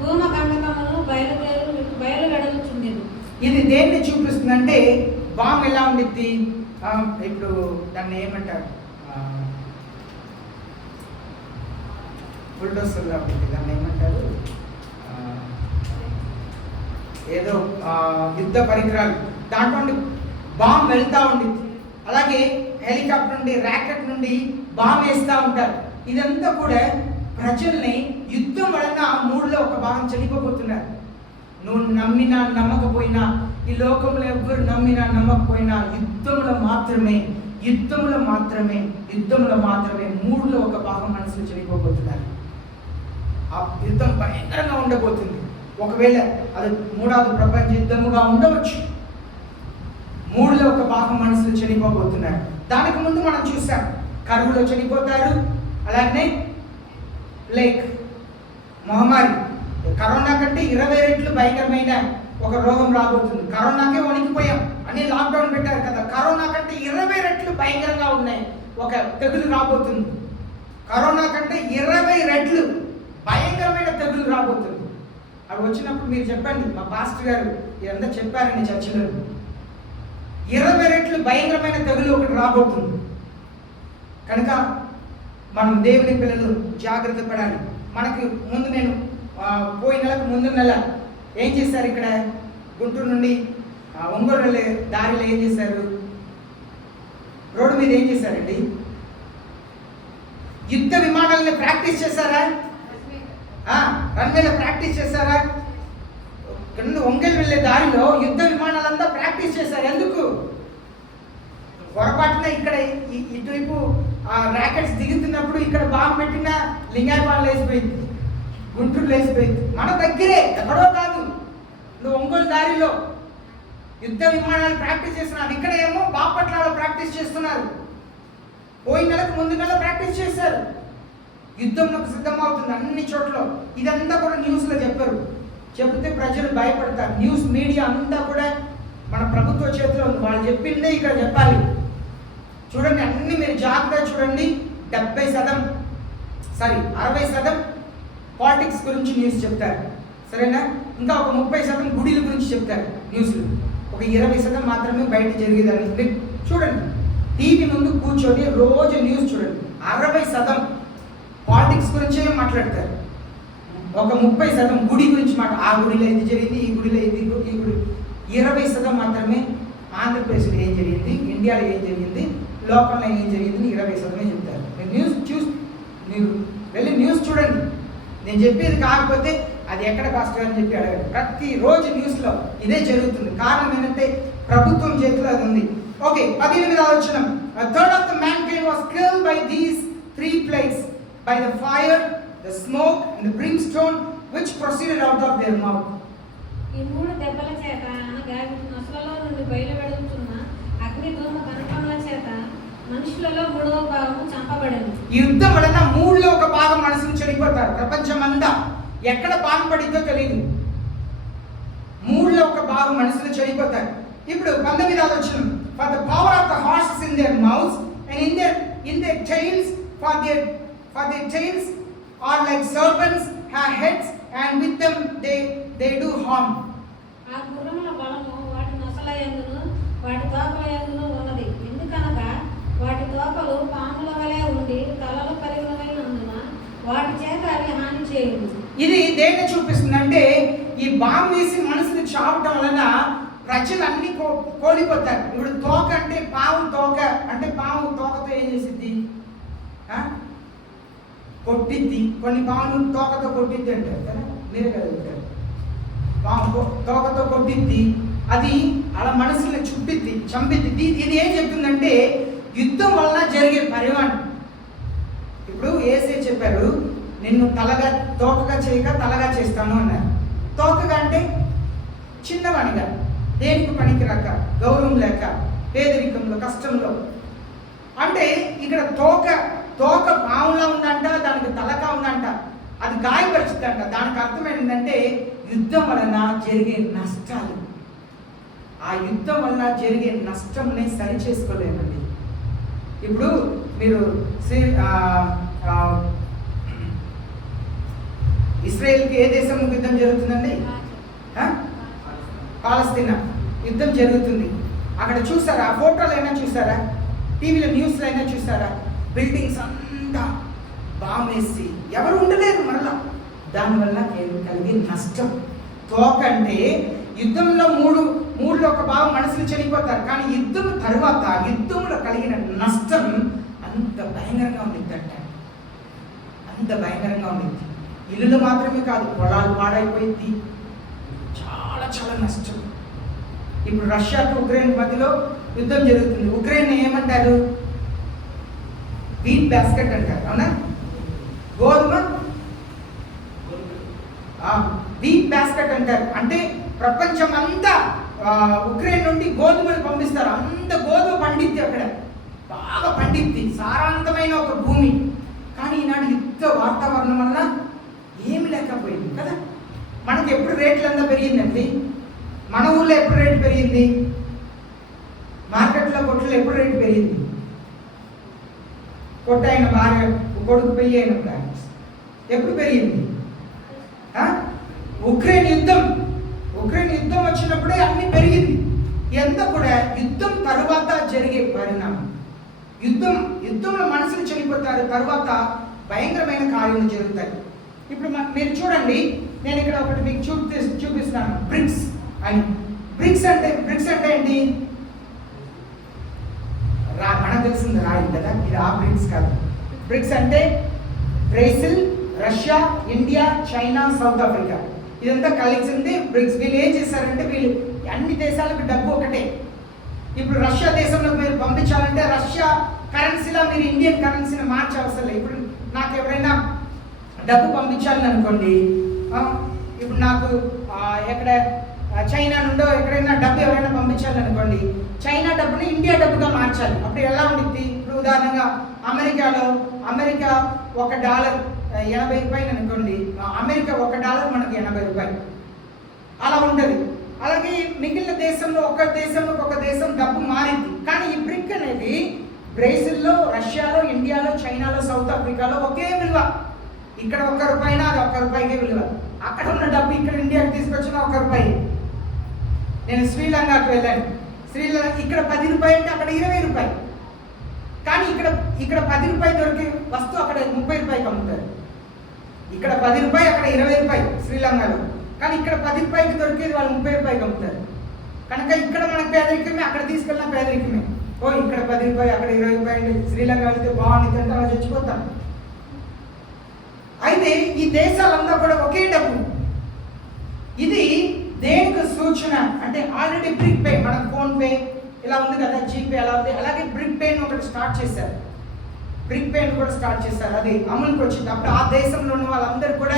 భూమ గంధకమును బయలువెడలుచుండెను. ఇది దేన్ని చూపిస్తుందంటే బాంబు ఎలా ఉండిద్ది? ఇప్పుడు దాన్ని ఏమంటారు? బుల్డోసర్లా ఉంటుంది. దాన్ని ఏమంటారు? ఏదో యుద్ధ పరికరాలు. దాంట్లో బాంబు వెళ్తూ ఉండిద్ది. అలాగే హెలికాప్టర్ నుండి, ర్యాకెట్ నుండి బాంబు వేస్తూ ఉంటారు. ఇదంతా కూడా ప్రజల్ని యుద్ధం వలన మూడులో ఒక భాగం చనిపోతున్నారు. నువ్వు నమ్మినా నమ్మకపోయినా, ఈ లోకంలో ఎవ్వరు నమ్మినా నమ్మకపోయినా, యుద్ధంలో మాత్రమే మూడులో ఒక భాగం మనసులు చనిపోతున్నారు. ఆ యుద్ధం భయంకరంగా ఉండబోతుంది. ఒకవేళ అది 3వ ప్రపంచ యుద్ధముగా ఉండవచ్చు. మూడులో ఒక భాగం మనసులు చనిపోబోతున్నారు. దానికి ముందు మనం చూసాం, కరువులో చనిపోతారు. అలాగే మహమ్మారి, కరోనా కంటే 20 రెట్లు భయంకరమైన ఒక రోగం రాబోతుంది. కరోనాకే వణికిపోయాం, అని లాక్డౌన్ పెట్టారు కదా. కరోనా కంటే 20 రెట్లు భయంకరంగా ఉన్నాయి ఒక తెగులు రాబోతుంది. కరోనా కంటే 20 రెట్లు భయంకరమైన తెగులు రాబోతుంది. అవి వచ్చినప్పుడు మీరు చెప్పండి, మా పాస్టర్ గారు ఇదంతా చెప్పారండి చర్చిలో. 20 రెట్లు భయంకరమైన తెగులు ఒకటి రాబోతుంది. కనుక మనం దేవుని పిల్లలు జాగ్రత్త పడాలి. మనకి ముందు నేను పోయిన నెలకు ముందు నెల ఏం చేశారు? ఇక్కడ గుంటూరు నుండి ఒంగోలు వెళ్ళే దారిలో ఏం చేశారు? రోడ్డు మీద ఏం చేశారండి? యుద్ధ విమానాలని ప్రాక్టీస్ చేశారా? రన్వేలో ప్రాక్టీస్ చేశారా? ఒంగోలు వెళ్ళే దారిలో యుద్ధ విమానాలంతా ప్రాక్టీస్ చేశారు. ఎందుకు? పొరపాటున ఇక్కడ ఇటువైపు ర్యాకెట్స్ దిగుతున్నప్పుడు ఇక్కడ బాంబు పెట్టిన లింగాయపాలు లేచిపోయింది, గుంటూరు లేచిపోయింది. మన దగ్గరే, ఎక్కడో కాదు. నువ్వు ఒంగోలు దారిలో యుద్ధ విమానాలు ప్రాక్టీస్ చేస్తున్నారు. ఇక్కడ ఏమో బాపట్లలో ప్రాక్టీస్ చేస్తున్నారు. పోయిన నెలకు ముందు నెల ప్రాక్టీస్ చేశారు. యుద్ధంలోకి సిద్ధమవుతుంది అన్ని చోట్ల. ఇదంతా కూడా న్యూస్లో చెప్పారు. చెబితే ప్రజలు భయపడతారు. న్యూస్ మీడియా అంతా కూడా మన ప్రభుత్వ చేతిలో ఉంది. వాళ్ళు చెప్పిందే ఇక్కడ చెప్పాలి. చూడండి, అన్ని మీరు జాగ్రత్తగా చూడండి. 60% పాలిటిక్స్ గురించి న్యూస్ చెప్తారు, సరేనా? ఇంకా ఒక 30% గుడిల గురించి చెప్తారు న్యూస్లు. ఒక 20% మాత్రమే బయట జరిగేదాన్ని. మీరు చూడండి, టీవీ ముందు కూర్చొని రోజు న్యూస్ చూడండి. 60% పాలిటిక్స్ గురించే మాట్లాడతారు. ఒక 30% గుడి గురించి ఆ గుడిలో ఇది జరిగింది, ఈ గుడిలో ఇది, ఈ గుడి. 20% మాత్రమే ఆంధ్రప్రదేశ్లో ఏం జరిగింది, ఇండియాలో ఏం జరిగింది, లోకంలో ఏం జరిగింది 20% చెప్తారు. మీరు వెళ్ళి న్యూస్ చూడండి. నేను చెప్పేది కాకపోతే అది ఎక్కడ పాస్టర్ అని చెప్పి అడగండి. ప్రతిరోజు న్యూస్లో ఇదే జరుగుతుంది. కారణం ఏంటంటే ప్రభుత్వం చేతిలో అది ఉంది. ఓకే, 18వ వచనం. A third of the mankind was killed by these 3 plagues, by the fire, the smoke and the brimstone which proceeded out of their mouth. ఈ 3 దెబ్బల చేత అనగా నొసలలో నుండి బయలువెడుతున్న అగ్ని ధూమ కణకణల చేత మనుషులలో 3వ భాగము చంపబడింది. ఈ యుద్ధం వలన 3లో 1 భాగం మనుషులు చనిపోతారు. ప్రపంచమంతా ఎక్కడ బాధపడిందో తెలియదు. 3లో 1 భాగం మనుషులు చనిపోతారు. ఇప్పుడు 19వ వచనం. For the power of the horses in their mouths and in their tails, for their tails are like serpents, have heads, and with them they do harm. ఆ గుర్రముల బలము వాటి నొసల యందును వాటి తోకల యందును ఉన్నది. ఎందుకనగా వాటి తోకలు పాముల వలె ఉండి తలలు పరిగణమైనందున వాటి చేత అవి హాని చేయదు. ఇది దేన్ని చూపిస్తుందంటే, ఈ బాంబు వేసి మనుషులు చావటం వలన ప్రజలన్నీ కోల్పోతారు. ఇప్పుడు తోక అంటే పాము తోక అంటే పాము తోకతో ఏం చేసిద్ది? కొట్టిద్ది. కొన్ని పాములు తోకతో కొట్టిద్ది అంటారు కదా, మీరే కదా. పాము తోకతో కొట్టిద్ది, అది అలా మనుషుల్ని చుట్టిద్ది, చంపిద్ది. ఇది ఏం చెప్తుందంటే యుద్ధం వలన జరిగే పరిమాణం. ఇప్పుడు ఏసే చెప్పారు, నిన్ను తోకగా చేయక తలగా చేస్తాను అన్నారు. తోకగా అంటే చిన్నవాడిగా, దేనికి పనికి రాక, గౌరవం లేక, పేదరికంలో, కష్టంలో. అంటే ఇక్కడ తోక పాములా ఉందంట, దానికి తలగా ఉందంట, అది గాయపరుచుద్దంట. దానికి అర్థం ఏంటంటే యుద్ధం వలన జరిగే నష్టాలు. ఆ యుద్ధం వలన జరిగే నష్టంని సరి చేసుకోలేమండి. ఇప్పుడు మీరు ఇస్రాయేల్కి ఏ దేశం యుద్ధం జరుగుతుందండి? పాలస్తీనా యుద్ధం జరుగుతుంది. అక్కడ చూసారా? ఆ ఫోటోలు అయినా చూసారా? టీవీలో న్యూస్లో అయినా చూసారా? బిల్డింగ్స్ అంతా బాంబేసి ఎవరు ఉండలేరు మరలా. దానివల్ల కలిగే నష్టం. తోక అంటే యుద్ధంలో 3లో 1 భాగం మనుషులు చనిపోతారు. కానీ యుద్ధం తర్వాత యుద్ధంలో కలిగిన నష్టం అంత భయంకరంగా ఉండిద్దంట. అంత భయంకరంగా ఉండిద్ది. ఇల్లులు మాత్రమే కాదు, పొలాలు పాడైపోయింది, చాలా చాలా నష్టం. ఇప్పుడు రష్యాకు ఉక్రెయిన్ మధ్యలో యుద్ధం జరుగుతుంది. ఉక్రెయిన్ ఏమంటారు? వీట్ బాస్కెట్ అంటారు, అవునా? గోధుమ వీట్ బాస్కెట్ అంటారు. అంటే ప్రపంచం అంతా ఉక్రెయిన్ నుండి గోధుమలు పంపిస్తారు. అంత గోధుమ పండిద్ది, అక్కడ బాగా పండిద్ది, సారాంతమైన ఒక భూమి. కానీ ఈనాడు యుద్ధ వాతావరణం వల్ల ఏమి లేకపోయింది కదా. మనకి ఎప్పుడు రేట్లు అంతా పెరిగిందండి? మన ఊళ్ళో ఎప్పుడు రేటు పెరిగింది? మార్కెట్లో కొట్లు ఎప్పుడు రేటు పెరిగింది? కొట్టైన భార్య కొడుకు పెళ్ళి అయినప్పుడు ఎప్పుడు పెరిగింది? ఉక్రెయిన్ యుద్ధం వచ్చినప్పుడే అన్ని పెరిగింది. ఎంత కూడా యుద్ధం తరువాత జరిగే పరిణామం. యుద్ధంలో మనుషులు చనిపోతారు, తరువాత భయంకరమైన కార్యాలు జరుగుతాయి. ఇప్పుడు మీరు చూడండి, నేను ఇక్కడ ఒకటి మీకు చూపిస్తున్నాను. బ్రిక్స్ అని. బ్రిక్స్ అంటే ఏంటి? మనకు తెలిసింది రాయి కదా, ఇది ఆ బ్రిక్స్ కాదు. బ్రిక్స్ అంటే Brazil, Russia, India, China, south Africa, ఇదంతా కలిసింది బ్రిక్స్. వీళ్ళు ఏం చేశారంటే, వీళ్ళు అన్ని దేశాలకు డబ్బు ఒకటే. ఇప్పుడు రష్యా దేశంలో మీరు పంపించాలంటే రష్యా కరెన్సీలో మీరు ఇండియన్ కరెన్సీని మార్చవసరం లేదు. ఇప్పుడు నాకు ఎవరైనా డబ్బు పంపించాలని అనుకోండి, ఇప్పుడు నాకు ఎక్కడ చైనా నుండో ఎక్కడైనా డబ్బు ఎవరైనా పంపించాలనుకోండి, చైనా డబ్బుని ఇండియా డబ్బుగా మార్చాలి. అప్పుడు ఎలా ఉండిద్ది? ఇప్పుడు ఉదాహరణగా అమెరికా $1 $80 అనుకోండి. అమెరికా $1 మనకి $80 అలా ఉంటుంది. అలాగే మిగిలిన దేశంలో ఒక దేశం డబ్బు మారింది. కానీ ఈ బ్రిక్ అనేది బ్రెజిల్లో, రష్యాలో, ఇండియాలో, చైనాలో, సౌత్ ఆఫ్రికాలో ఒకే విలువ. ఇక్కడ $1 అది $1 విలువ. అక్కడ ఉన్న డబ్బు ఇక్కడ ఇండియాకి తీసుకొచ్చిన $1. నేను శ్రీలంకకి వెళ్ళాను. ఇక్కడ $10 అంటే అక్కడ $20. కానీ ఇక్కడ $10 దొరికే వస్తువు అక్కడ $30 అమ్ముతారు. ఇక్కడ $10 అక్కడ $20 శ్రీలంకలో. కానీ ఇక్కడ $10 దొరికేది వాళ్ళు $30 అమ్ముతారు. కనుక ఇక్కడ మనకు పేదరికమే, అక్కడ తీసుకెళ్ళిన పేదరికమే. ఇక్కడ $10 అక్కడ $20 అంటే శ్రీలంక వెళ్తే బాగుంది అంటే అలా చచ్చిపోతాం. అయితే ఈ దేశాలంతా కూడా ఒకే డబ్బు. ఇది దేనికి సూచన అంటే ఆల్రెడీ బ్రిక్ పే, మనకు ఫోన్ పే ఇలా ఉంది కదా, జీపే అలా ఉంది. అలాగే బ్రిక్ పేని ఒకటి స్టార్ట్ చేశారు. బ్రిక్ పేని కూడా స్టార్ట్ చేశారు. అది అమలుకి వచ్చింది. అప్పుడు ఆ దేశంలో ఉన్న వాళ్ళందరూ కూడా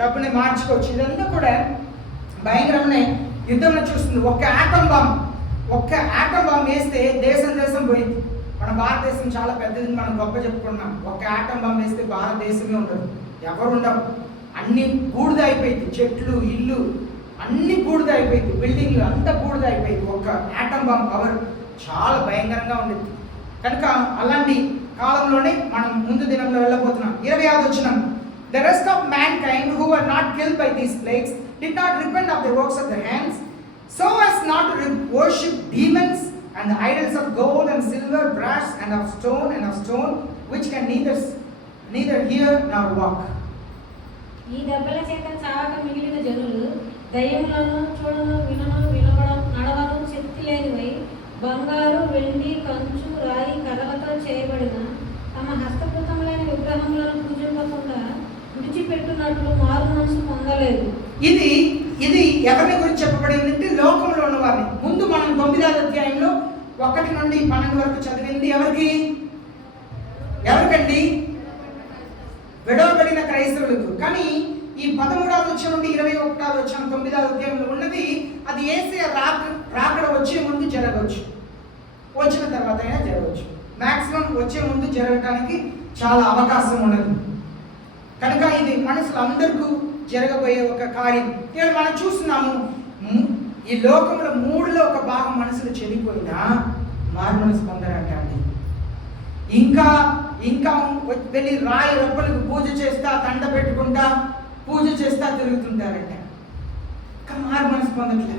డబ్బుని మార్చుకోవచ్చు. ఇదంతా కూడా భయంకరమైన యుద్ధంలో చూస్తుంది. ఒక్క ఆటం బాంబ్ వేస్తే దేశం పోయింది. మన భారతదేశం చాలా పెద్దది, మనం గొప్ప చెప్పుకున్నాం. ఒక్క ఆటం బాంబ్ వేస్తే భారతదేశమే ఉండదు, ఎవరు ఉండవు. అన్ని బూడిద అయిపోయింది, చెట్లు, ఇల్లు అన్ని బూడిద అయిపోయింది, బిల్డింగ్లు అంతా బూడిద అయిపోయింది. ఒక్క ఆటం బాంబ్ పవర్ చాలా భయంకరంగా ఉండేది. కనుక అలాంటి కాలంలోనే మనం ముందు దినంలో వెళ్ళబోతున్నాం. 25వ వచనం, The rest of mankind who were not killed by these plagues did not repent of the works of their hands, so as not to worship demons and the idols of gold and silver, brass and of stone, which can neither hear nor walk. ఈ దెబ్బల చేత చావక మిగిలిన జనులు దయ్యములను చూడను, వినను, వినపడం, నడవను శక్తి లేనివై బంగారు, వెండి, కంచు, రాయి, కర్రలతో చేయబడిన తమ హస్తకృతములైన విగ్రహములను పూజింపకుండా విడిచిపెట్టున్నట్లు మారు మనసు పొందలేదు. ఇది ఎవరి గురించి చెప్పబడింది అంటే లోకంలో ఉన్న వారిని. ముందు మనం 9వ అధ్యాయంలో 1 నుండి 12 వరకు చదివింది ఎవరికండి? విడవబడిన క్రైస్తవులకు. కానీ ఈ 13వ వచనం నుండి 21వ వచనం 9వ అధ్యాయంలో ఉన్నది అది యేసయ్య రాకడ వచ్చే ముందు జరగవచ్చు, వచ్చిన తర్వాత అయినా జరగవచ్చు. మాక్సిమం వచ్చే ముందు జరగడానికి చాలా అవకాశం ఉన్నది. కనుక ఇది మనుషులందరికీ జరగబోయే ఒక కార్యం. ఇక్కడ మనం చూస్తున్నాము, ఈ లోకంలో 3లో 1 భాగం మనుషులు చెడిపోయినా మారు మనసు పొందరంట అండి. ఇంకా వెళ్ళి రాయి రప్పలకు పూజ చేస్తా, దండ పెట్టుకుంటా, పూజ చేస్తా తిరుగుతుంటారంట. ఇంకా మారు మనసు పొందట్లే.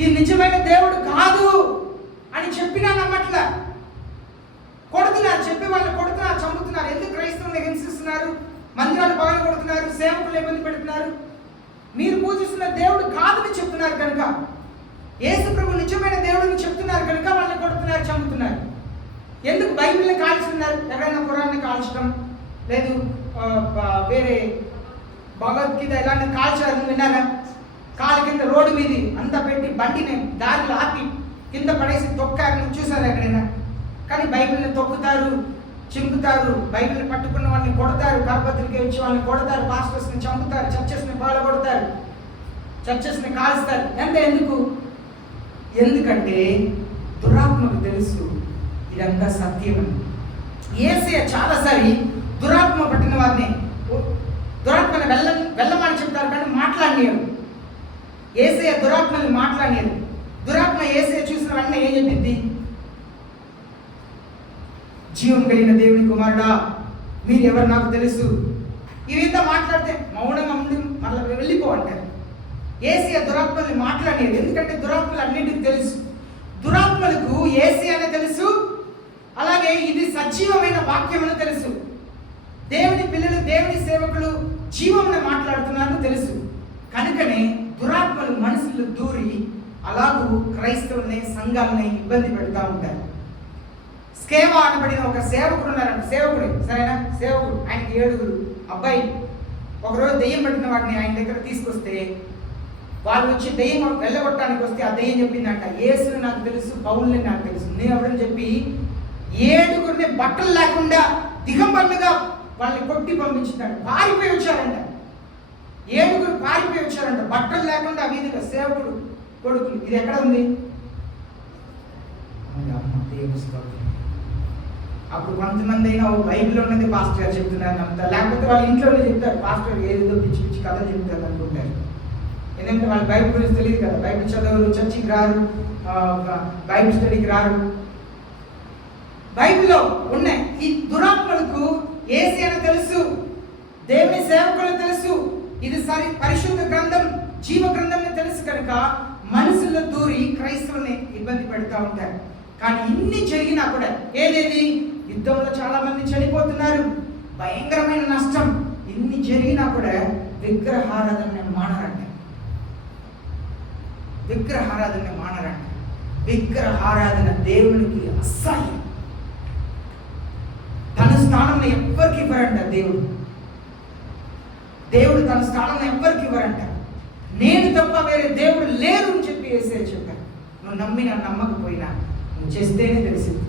ఈ నిజమైన దేవుడు కాదు అని చెప్పినా నమ్మట్లే. కొడుతున్నారు, చెప్పే వాళ్ళని కొడుతున్నారు, చంపుతున్నారు. ఎందుకు క్రైస్తవులను హింసిస్తున్నారు? మందిరాలు బాగా కొడుతున్నారు, సేవకులు ఇబ్బంది పెడుతున్నారు. మీరు పూజిస్తున్న దేవుడు కాదని చెప్తున్నారు కనుక, యేసు ప్రభు నిజమైన దేవుడిని చెప్తున్నారు కనుక వాళ్ళని కొడుతున్నారు, చంపుతున్నారు. ఎందుకు బైబిల్ని కాల్చుతున్నారు? ఎవరైనా ఖురాన్ని కాల్చడం లేదు, వేరే భగవద్గీత ఇలాంటి కాల్చారు విన్నారా? కాలు కింద రోడ్డు మీద అంతా పెట్టి బండిని దారిలో ఆపి కింద పడేసి తొక్కారు, చూసారు ఎక్కడైనా? కానీ బైబిల్ని తొక్కుతారు, చింపుతారు, బైబిల్ని పట్టుకున్న వాళ్ళని కొడతారు, కరపత్రిక ఇచ్చి వాళ్ళని కొడతారు, పాస్టర్స్ని చంపుతారు, చర్చెస్ని పాల్గొడతారు, చర్చెస్ని కాల్స్తారు. ఎందుకంటే దురాత్మకు తెలుసు ఇదంతా సత్యం. యేసయ్య చాలాసారి దురాత్మ పట్టిన వారిని దురాత్మని వెళ్ళమని చెప్తారు, కానీ మాట్లాడలేరు. యేసయ్య దురాత్మని మాట్లాడలేరు. దురాత్మ యేసయ్య చూసిన వెంటనే ఏం చెప్పింది? జీవం కలిగిన దేవుని కుమారుడా, మీరు ఎవరు నాకు తెలుసు. ఇవింతా మాట్లాడితే మౌనంగా ఉండి మళ్ళీ వెళ్ళిపోంటారు. యేసయ్య దురాత్మల్ని మాట్లాడలేదు. ఎందుకంటే దురాత్మలు అన్నింటికి తెలుసు. దురాత్మలకు యేసయ్య అనే తెలుసు, అలాగే ఇది సజీవమైన వాక్యం అని తెలుసు. దేవుని పిల్లలు, దేవుని సేవకులు జీవమును మాట్లాడుతున్నారని తెలుసు. కనుకనే దురాత్మలు మనసులు దూరి అలాగూ క్రైస్తవుల్ని, సంఘాలని ఇబ్బంది పెడతా ఉంటారు. స్కేవ అనబడిన ఒక సేవకుడు ఉన్నారంట. సేవకుడే, సరేనా? సేవకుడు, ఆయనకి 7 అబ్బాయి. ఒకరోజు దెయ్యం పట్టిన వాడిని ఆయన దగ్గర తీసుకొస్తే వాళ్ళు వచ్చి దెయ్యం వెళ్ళగొట్టడానికి వస్తే ఆ దెయ్యం చెప్పిందంట, యేసుని నాకు తెలుసు, పౌలుని నాకు తెలుసు, నేను ఎవడని చెప్పి 7 బట్టలు లేకుండా దిగంబర్లుగా వాళ్ళని కొట్టి పంపించిందంట. పారిపోయి వచ్చారంట. 7 పారిపోయి వచ్చారంట, బట్టలు లేకుండా వీధిలో. సేవకుడు కొడుకులు. ఇది ఎక్కడ ఉంది? దేవుని స్తోత్రం. అప్పుడు కొంతమంది అయినా ఓ బైబిల్లో ఉన్నది పాస్టర్ గారు చెప్తున్నారు అంత, లేకపోతే వాళ్ళ ఇంట్లోనే చెప్తారు, పాస్టర్ ఏదో పిచ్చి పిచ్చి కథలు చెప్తారు అనుకుంటారు. ఎందుకంటే వాళ్ళ బైబిల్ గురించి తెలియదు కదా, బైబిల్ చదవరు, చర్చికి రారు, బైబిల్ స్టడీకి రారు. బైబిల్లో ఉన్నాయి ఈ దురాత్మలకు యేసు అని తెలుసు, దేవుని సేవకులు తెలుసు, ఇది పరిశుద్ధ గ్రంథం, జీవ గ్రంథం తెలుసు కనుక మనసులో దూరి క్రైస్తవుల్ని ఇబ్బంది పెడతా ఉంటారు. కానీ ఇన్ని జరిగినా కూడా ఏదేది యుద్ధంలో చాలా మంది చనిపోతున్నారు, భయంకరమైన నష్టం, ఇన్ని జరిగినా కూడా విగ్రహారాధన మానరంట. విగ్రహారాధన మానరంట. విగ్రహారాధన దేవునికి అసహ్యం. తన స్థానంలో ఎవ్వరికి ఇవ్వరంట దేవుడు. దేవుడు తన స్థానంలో ఎవ్వరికి ఇవ్వరంట. నేను తప్ప వేరే దేవుడు లేరు అని చెప్పి యేసయ్య చెప్పారు. నువ్వు నమ్మినా నమ్మకపోయినా నువ్వు చేస్తేనే తెలిసింది.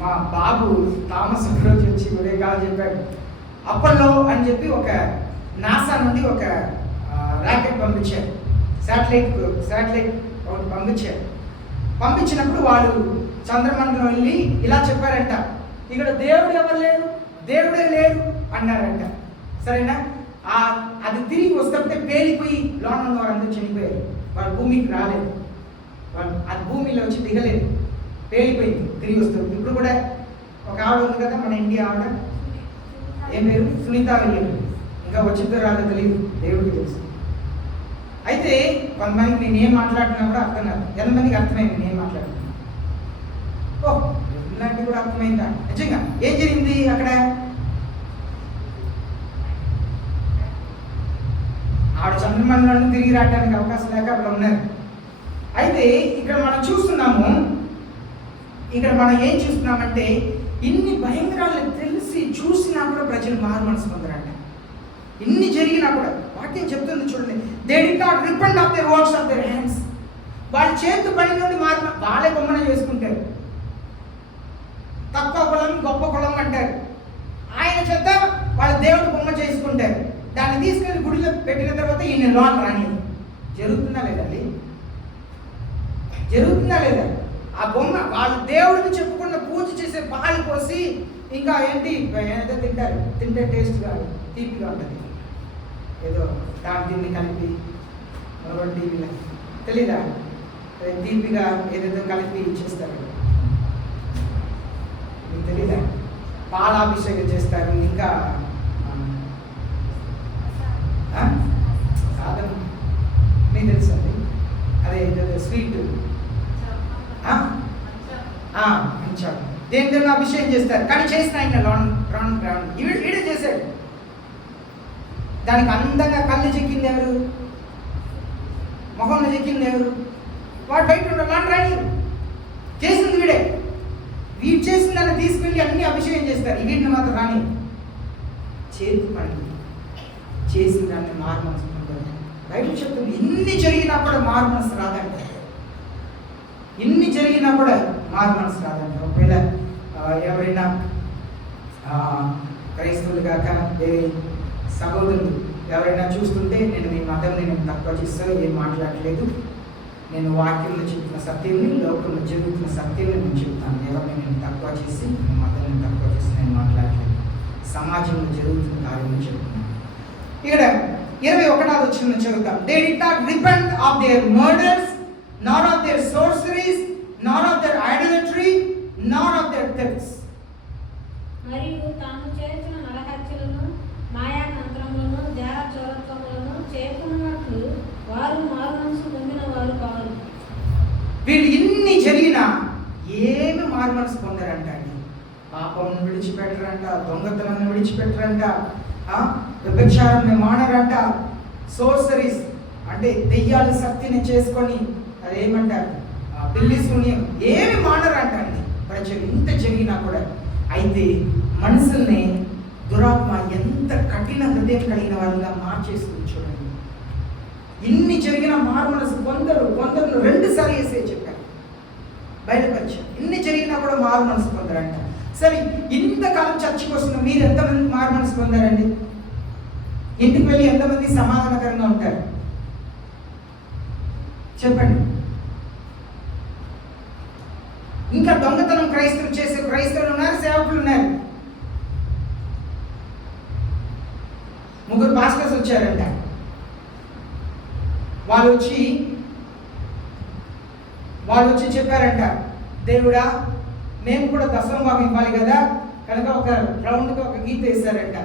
మా బాబు థామస్ ఒకరోజు వచ్చి ఉదయకాలం చెప్పాడు, అప్పట్లో అని చెప్పి ఒక నాసా నుండి ఒక రాకెట్ పంపించారు, శాటిలైట్ ఒకటి పంపించారు. పంపించినప్పుడు వాళ్ళు చంద్రమండలం వెళ్ళి ఇలా చెప్పారంట, ఇక్కడ దేవుడు ఎవరు లేరు, దేవుడే లేరు అన్నారంట. సరేనా? అది తిరిగి వస్తుంటే పేలిపోయి లోన వారందరూ చనిపోయారు. వాళ్ళు భూమికి రాలేదు, వాళ్ళు అది భూమిలో వచ్చి దిగలేదు, పేలిపోయింది. తిరిగి వస్తుంది. ఇప్పుడు కూడా ఒక ఆవిడ ఉంది కదా మన ఇండియా ఆవిడ, ఏం పేరు, సునీత విలియమ్స్. ఇంకా వచ్చిందో రాదో తెలియదు, దేవుడికి తెలుసు. అయితే కొంతమందికి నేను ఏం మాట్లాడినా కూడా అర్థం కాదు. ఎంతమందికి అర్థమైంది నేను ఏం మాట్లాడుతున్నా? ఓ ఇలాంటివి కూడా అర్థమైందా? నిజంగా ఏం జరిగింది అక్కడ? ఆవిడ చంద్రమండలం తిరిగి రావడానికి అవకాశం లేక అక్కడ ఉన్నారు. అయితే ఇక్కడ మనం చూస్తున్నాము, ఇక్కడ మనం ఏం చూస్తున్నామంటే ఇన్ని భయంకరాలను తెలిసి చూసినా కూడా ప్రజలు మారు మనసు పొందరంట. ఇన్ని జరిగినా కూడా వాక్యం చెప్తుంది చూడండి, they did not repent of their works of their hands. వాళ్ళ చేతు పని నుండి వాళ్ళే బొమ్మన చేసుకుంటారు. తక్కువ కులం గొప్ప కులం అంటారు. ఆయన చేత వాళ్ళ దేవుడు బొమ్మ చేసుకుంటారు. దాన్ని తీసుకెళ్ళి గుడిలో పెట్టిన తర్వాత ఈయన లోన్ రాని. జరుగుతుందా లేదండి? జరుగుతుందా లేదా? ఆ బొమ్మ వాళ్ళు దేవుడిని చెప్పుకున్న పూజ చేసే పాలు పోసి ఇంకా ఏంటి ఏదో తింటారు, తింటే టేస్ట్గా తీపిగా ఉంటుంది, ఏదో దాని తిండి కలిపి టీవీలో తెలీదా, తీపిగా ఏదేదో కలిపి చేస్తారు, మీకు తెలీదా? పాలాభిషేకం చేస్తారు. ఇంకా సాధన మీకు తెలుసండి, అదే ఏదో స్వీట్ దేని దేవుని అభిషేకం చేస్తారు. కానీ చేసిన ఆయన రౌండ్ ఈడే చేశాడు. దానికి అందంగా కళ్ళు చెక్కింది ఎవరు? మొహంలో చెక్కింది ఎవరు? వాడు బయట ఉన్నాడు రాని చేసింది వీడే. వీడు చేసిన దాన్ని తీసుకెళ్ళి అన్ని అభిషేకం చేస్తారు. వీటిని మాత్రం రాని చేతి పని చేసిన దాన్ని మారు మనసు బయట చెప్తుంది. ఇన్ని జరిగినా కూడా మారు మనసు రాదంట. ఇన్ని జరిగినా కూడా మారు మనసు రాదంట. ఒకవేళ ఎవరైనా క్రైస్తవులు కాక సహోదరులు ఎవరైనా చూస్తుంటే నేను మీ మతం నేను తక్కువ చేస్తాను, ఏం మాట్లాడలేదు, నేను వాక్యంలో చెప్తున్న సత్యంని, లోకంలో జరుగుతున్న సత్యాన్ని నేను చెప్తాను. ఎవరిని నేను తక్కువ చేసి నేను మతాన్ని తక్కువ చేసి నేను మాట్లాడలేదు, సమాజంలో జరుగుతున్న కార్యం చెప్తున్నాను. ఇక్కడ 21వ వచనం చదువుతాం. They did not repent of their murders, nor of their sorceries, nor of their idolatry, nor of their thefts. మరియు తాము చేసిన నరహత్యలను, మాయాతంత్రములను, జార చోరత్వములను చేయకున్నట్లు వారు మారుమనసు పొందిన వారు కాదు. వీళ్ళు ఇన్ని జరిగినా ఏమి మారుమనసు పొందారంట అండి. పాపం విడిచిపెట్టరంట, దొంగతనాన్ని విడిచిపెట్టరంట, వ్యభిచారాన్ని మానరంట, సోర్సరీస్ అంటే దెయ్యాల శక్తిని చేసుకొని అదేమంటారు పిల్లి శూన్యం ఏమి మానరంట అండి ప్రజలు. ఇంత జరిగినా కూడా అయితే మనుషుల్ని దురాత్మ ఎంత కఠిన హృదయం కలిగిన వాళ్ళగా మార్చేస్తుంది చూడండి. ఇన్ని జరిగిన మారు మనసు కొందరు 2 వేసే చెప్పారు, బయలుపరిచారు. ఇన్ని జరిగినా కూడా మారు మనసు పొందరంట. సరే, ఇంతకాలం చర్చకు వస్తున్న మీరు ఎంతమంది మారు మనసు పొందారండి? ఇంటికి వెళ్ళి ఎంతమంది సమాధానకరంగా ఉంటారు చెప్పండి. ఇంకా దొంగతనం క్రైస్తవులు చేసే క్రైస్తవులు ఉన్నారు, సేవకులు ఉన్నారు. 3 పాస్టర్స్ వచ్చారంట. వాళ్ళు వచ్చి చెప్పారంట, దేవుడా మేము కూడా దశమ భాగం ఇవ్వాలి కదా, కనుక ఒక రౌండ్కి ఒక గీత వేశారంట.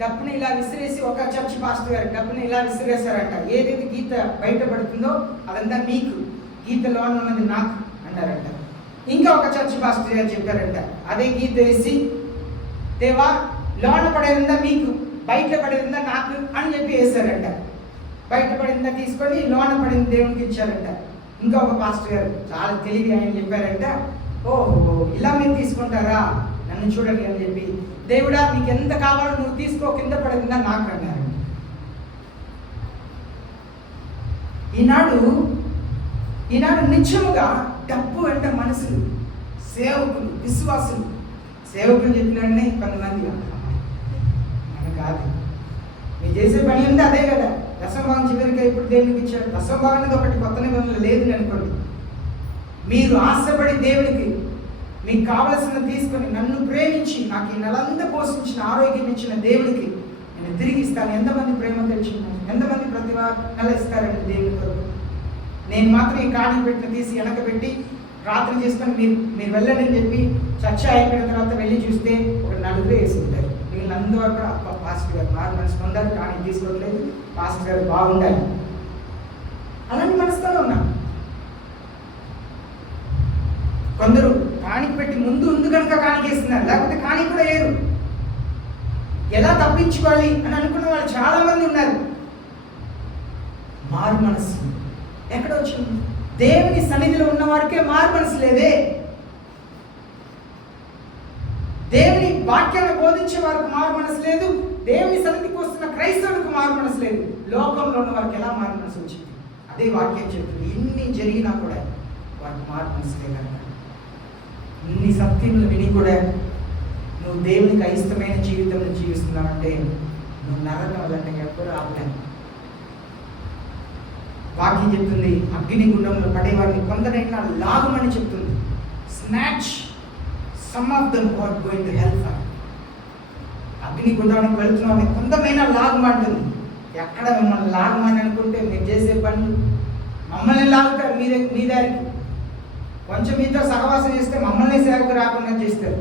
డబ్బుని ఇలా విసిరేసి, ఒక చర్చి పాస్టర్ గారు డబ్బుని ఇలా విసిరేశారంట. ఏదైతే గీత బయటపడుతుందో అదంతా మీకు, గీతలో ఉన్నది నాకు అన్నారంట. ఇంకా ఒక చర్చి పాస్టర్ గారు చెప్పారంట, అదే గీత వేసి, దేవా లోన పడేదిందా మీకు, బయట పడేదిందా నాకు అని చెప్పి వేశారంట. బయట పడిందా తీసుకొని లోన పడింది దేవునికి ఇచ్చారంట. ఇంకా ఒక పాస్టర్ గారు చాలా తెలివి ఆయన చెప్పారంట, ఓహో ఇలా మీరు తీసుకుంటారా, నన్ను చూడండి అని చెప్పి, దేవుడా నీకు ఎంత కావాలో నువ్వు తీసుకో, కింద పడిందా నాకు అన్నారు. ఈనాడు నిత్యముగా డబ్బు అంటే మనుషులు, సేవకులు, విశ్వాసులు, సేవకులు చెప్పినట్టే కొంతమంది అని కాదు. మీరు చేసే పని ఉంది అదే కదా. దశమభాగం చివరిగా ఇప్పుడు దేవునికి ఇచ్చాడు. దశమభాగం అనేది ఒకటి కొత్త నిబంధనలు లేదని అనుకోండి. మీరు ఆశపడి దేవునికి మీకు కావలసిన తీసుకొని నన్ను ప్రేమించి నాకు ఈ నెలంతా పోషించిన ఆరోగ్యం ఇచ్చిన దేవునికి నేను తిరిగి ఇస్తాను. ఎంతమంది ప్రేమ తెచ్చుకున్నాను, ఎంతమంది ప్రతి నెల ఇస్తారండి దేవుని కొరకు. నేను మాత్రం ఈ కాడికి పెట్టిన తీసి వెనక పెట్టి ప్రార్థన చేసుకొని మీరు వెళ్ళండి అని చెప్పి చర్చ అయిపోయిన తర్వాత వెళ్ళి చూస్తే ఒక 4 వేసి ఉంటారు. వీళ్ళందరూ కూడా అప్ప పాస్టర్ గారు మారు మనసు పొందారు, కానీ తీసుకోవట్లేదు, పాస్టర్ గారు బాగుండాలి అలాంటి మనసుతో ఉన్నాను. కొందరు కాణికి పెట్టి ముందు కనుక కాణికేస్తున్నారు, లేకపోతే కాణి కూడా వేయరు. ఎలా తప్పించుకోవాలి అని అనుకున్న వాళ్ళు చాలా మంది ఉన్నారు. మారు మనసు ఎక్కడ వచ్చింది? దేవుని సన్నిధిలో ఉన్న వారికే మారు మనసు లేదే. దేవుని వాక్యాన్ని బోధించే వారికి మారు మనసు లేదు. దేవుని సన్నిధికి వస్తున్న క్రైస్తవులకు మారు మనసు లేదు. లోకంలో ఉన్న వారికి ఎలా మారు మనసు వచ్చింది? అదే వాక్యం చెప్తుంది. ఇన్ని జరిగినా కూడా వారికి మారు మనసు లేదన్న. ఇన్ని సత్యములు విని కూడా నువ్వు దేవునికి అయిష్టమైన జీవితం జీవిస్తున్నావంటే నువ్వు నరకం వల్లంటే ఎప్పుడు ఆపలేను. వాక్యం చెప్తుంది, అగ్ని గుండంలో పడేవారిని కొందరైనా లాగమని చెప్తుంది. Snatch some of them who are going to hell fire. అగ్ని గుండానికి వెళుతున్నామని కొందరైనా లాగమంటుంది. ఎక్కడ మిమ్మల్ని లాగమని అనుకుంటే మీరు చేసే పనులు మమ్మల్ని లాగుతారు మీ దారికి. కొంచెం మీతో సహవాసం చేస్తే మమ్మల్ని సేవకు రాకుండా చేస్తారు,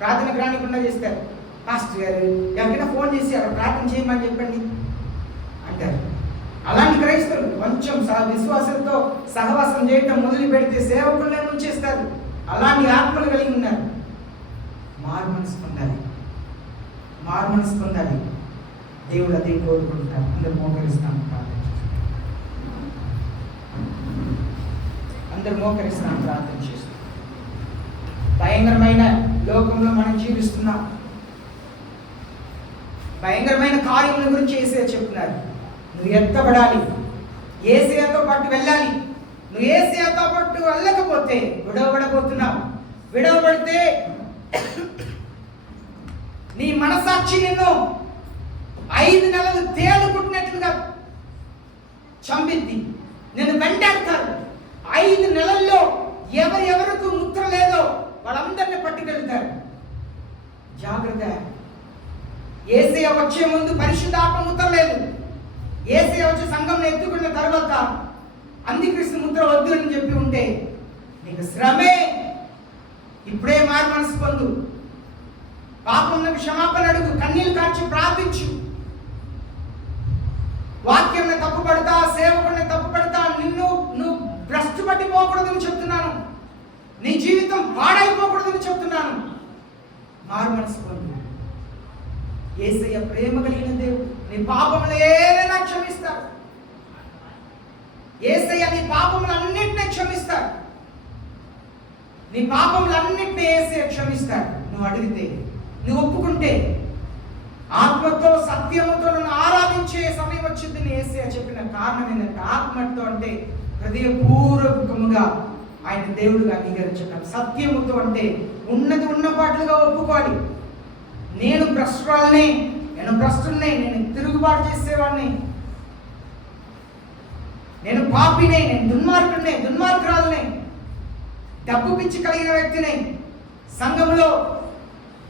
ప్రార్థనకు రానికుండా చేస్తారు. పాస్టర్ గారు ఎవరికైనా ఫోన్ చేసి అక్కడ ప్రార్థన చేయమని చెప్పండి అంటారు. అలాంటి క్రైస్తవులు కొంచెం విశ్వాసంతో సహవాసం చేయటం మొదలు పెడితే సేవకులనే ముంచేస్తారు. అలాంటి ఆత్మలు కలిగి ఉన్నారు. మారు మనసు పొందాలి, మారు మనసు పొందాలి. దేవుడు అదే కోరుకుంటారు. అందరూ మోకరిస్తాం, అందరూ మోకరిస్తాం, ప్రార్థన చేస్తాం. భయంకరమైన లోకంలో మనం జీవిస్తున్నాం. భయంకరమైన కార్యముల గురించి యేసయ్య చెప్తున్నారు. నువ్వు ఎత్తబడాలి, యేసయ్యతో పాటు వెళ్ళాలి. నువ్వు యేసయ్యతో పాటు వెళ్ళకపోతే విడవబడబోతున్నావు. విడవబడితే నీ మనసాక్షి నిన్ను 5 నెలలు తేలుకుంటున్నట్లుగా చంపిద్ది. నిన్ను వెంటాడతారు. 5 నెలల్లో ఎవరెవరికి ముద్ర లేదో వాళ్ళందరినీ పట్టుకెళ్తారు. జాగ్రత్త. యేసయ్య వచ్చే ముందు పరిశుద్ధాత్మ ముద్ర లేదు. యేసయ్య వచ్చి సంఘంలో ఎత్తుకున్న తర్వాత అంత్యక్రీస్తు ముద్ర వద్దు అని చెప్పి ఉంటే నీకు శ్రమే. ఇప్పుడే మారు మనసు పొందు. పాపంలో క్షమాపణ అడుగు, కన్నీళ్ళు కార్చి ప్రార్థించు. వాక్యంని తప్పుపడతా, సేవకుడిని తప్పుపడతా, నువ్వు భ్రష్టు పట్టిపోకూడదని చెప్తున్నాను. నీ జీవితం పాడైపోకూడదని చెప్తున్నాను. మారు మనసు పొందు. యేసయ్య ప్రేమ కలిగిన దేవుడు. నీ పాపములు ఏదైనా క్షమిస్తాడు. యేసయ్య నీ పాపములన్నింటినీ క్షమిస్తాడు. నీ పాపములన్నింటినీ యేసయ్య క్షమిస్తాడు. నువ్వు అడిగితే, నువ్వు ఒప్పుకుంటే, ఆత్మతో సత్యముతో నన్ను ఆరాధించే సమయం వచ్చిందని యేసయ్య చెప్పిన కారణం ఏంటంటే, ఆత్మతో అంటే హృదయపూర్వకముగా ఆయన దేవుడుగా అంగీకరించడం. సత్యముతో అంటే ఉన్నది ఉన్నపాట్లుగా ఒప్పుకోవాలి. నేను భ్రష్టురాలనే, నేను భ్రష్టున్నే, నేను తిరుగుబాటు చేసేవాడిని, నేను పాపినే, నేను దుర్మార్గుడినే, దుర్మార్గురాలనే. డబ్బు పిచ్చి కలిగిన వ్యక్తిని, సంఘంలో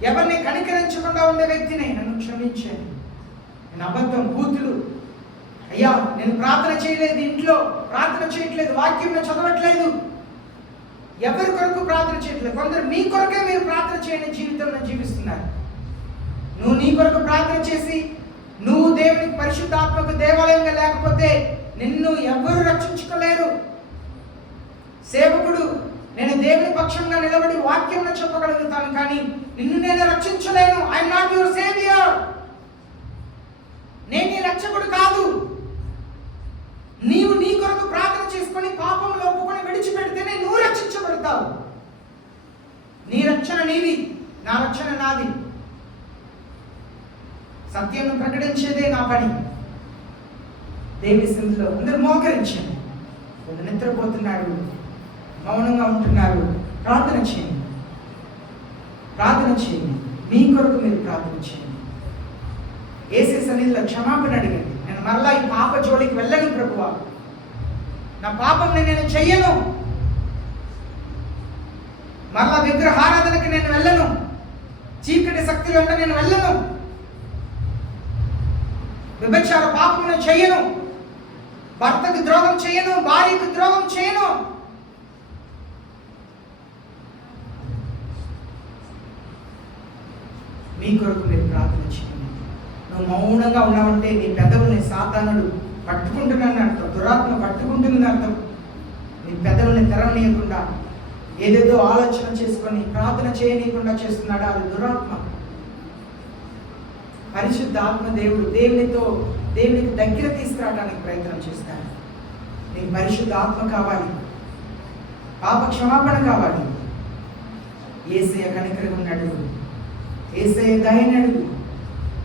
ఎవరిని కనికరించకుండా ఉండే వ్యక్తిని, నన్ను క్షమించండి, నేను అబద్ధం బూతులు, అయ్యా నేను ప్రార్థన చేయలేదు, ఇంట్లో ప్రార్థన చేయట్లేదు, వాక్యం చదవట్లేదు, ఎవరి కొరకు ప్రార్థన చేయట్లేదు. కొందరు మీ కొరకే మీరు ప్రార్థన చేయని జీవితం జీవిస్తున్నారు. నువ్వు నీ కొరకు ప్రార్థన చేసి నువ్వు దేవునికి పరిశుద్ధాత్మకు దేవాలయంగా లేకపోతే నిన్ను ఎవరు రక్షించుకోలేరు. సేవకుడు నేను దేవుని పక్షంగా నిలబడి వాక్యం చెప్పగలుగుతాను, కానీ నిన్ను నేను రక్షించలేను. I'm not your saviour. నేను నీ రక్షకుడు కాదు. నీవు నీ కొరకు ప్రార్థన చేసుకొని పాపంలో ఒప్పుకొని విడిచిపెడితేనే నువ్వు రక్షించబడతావు. నీ రక్షణ నీది, నా రక్షణ నాది. సత్యాన్ని ప్రకటించేదే నా పని. దేవుని సన్నిధిలో అందరూ మోకరించండి. వాళ్ళు నిద్రపోతున్నారు, మౌనంగా ఉంటున్నారు. ప్రార్థన చేయండి, ప్రార్థన చేయండి. మీ కొరకు మీరు ప్రార్థన చేయండి. యేసు సన్నిధిలో క్షమాపణ అడగండి. నేను మరలా ఈ పాప జోలికి వెళ్ళను ప్రభువా, నా పాపం నేను చెయ్యను, మరలా విగ్రహారాధనకి నేను వెళ్ళను, చీకటి శక్తిలో నేను వెళ్ళను, విభచార పాపమును చేయను, భర్తకు ద్రోహం చేయను, భార్యకు ద్రోహం చేయను. మీ కొరకు మీరు ప్రార్థన చేయండి. నువ్వు మౌనంగా ఉన్నావంటే నీ పెదవుల్ని సాతానుడు పట్టుకుంటున్నాను అర్థం, దురాత్మ పట్టుకుంటుందని అర్థం. నీ పెదవుల్ని తెరవనీయకుండా ఏదేదో ఆలోచన చేసుకొని ప్రార్థన చేయనీయకుండా చేస్తున్నాడు అది దురాత్మ. పరిశుద్ధ ఆత్మ దేవుడు దేవునికి దగ్గర తీసుకురావడానికి ప్రయత్నం చేస్తాడు. నీకు పరిశుద్ధ ఆత్మ కావాలి, పాప క్షమాపణ కావాలి. యేసయ్య కనికరంగా ఉన్నాడు, యేసయ్య దయని అడుగు.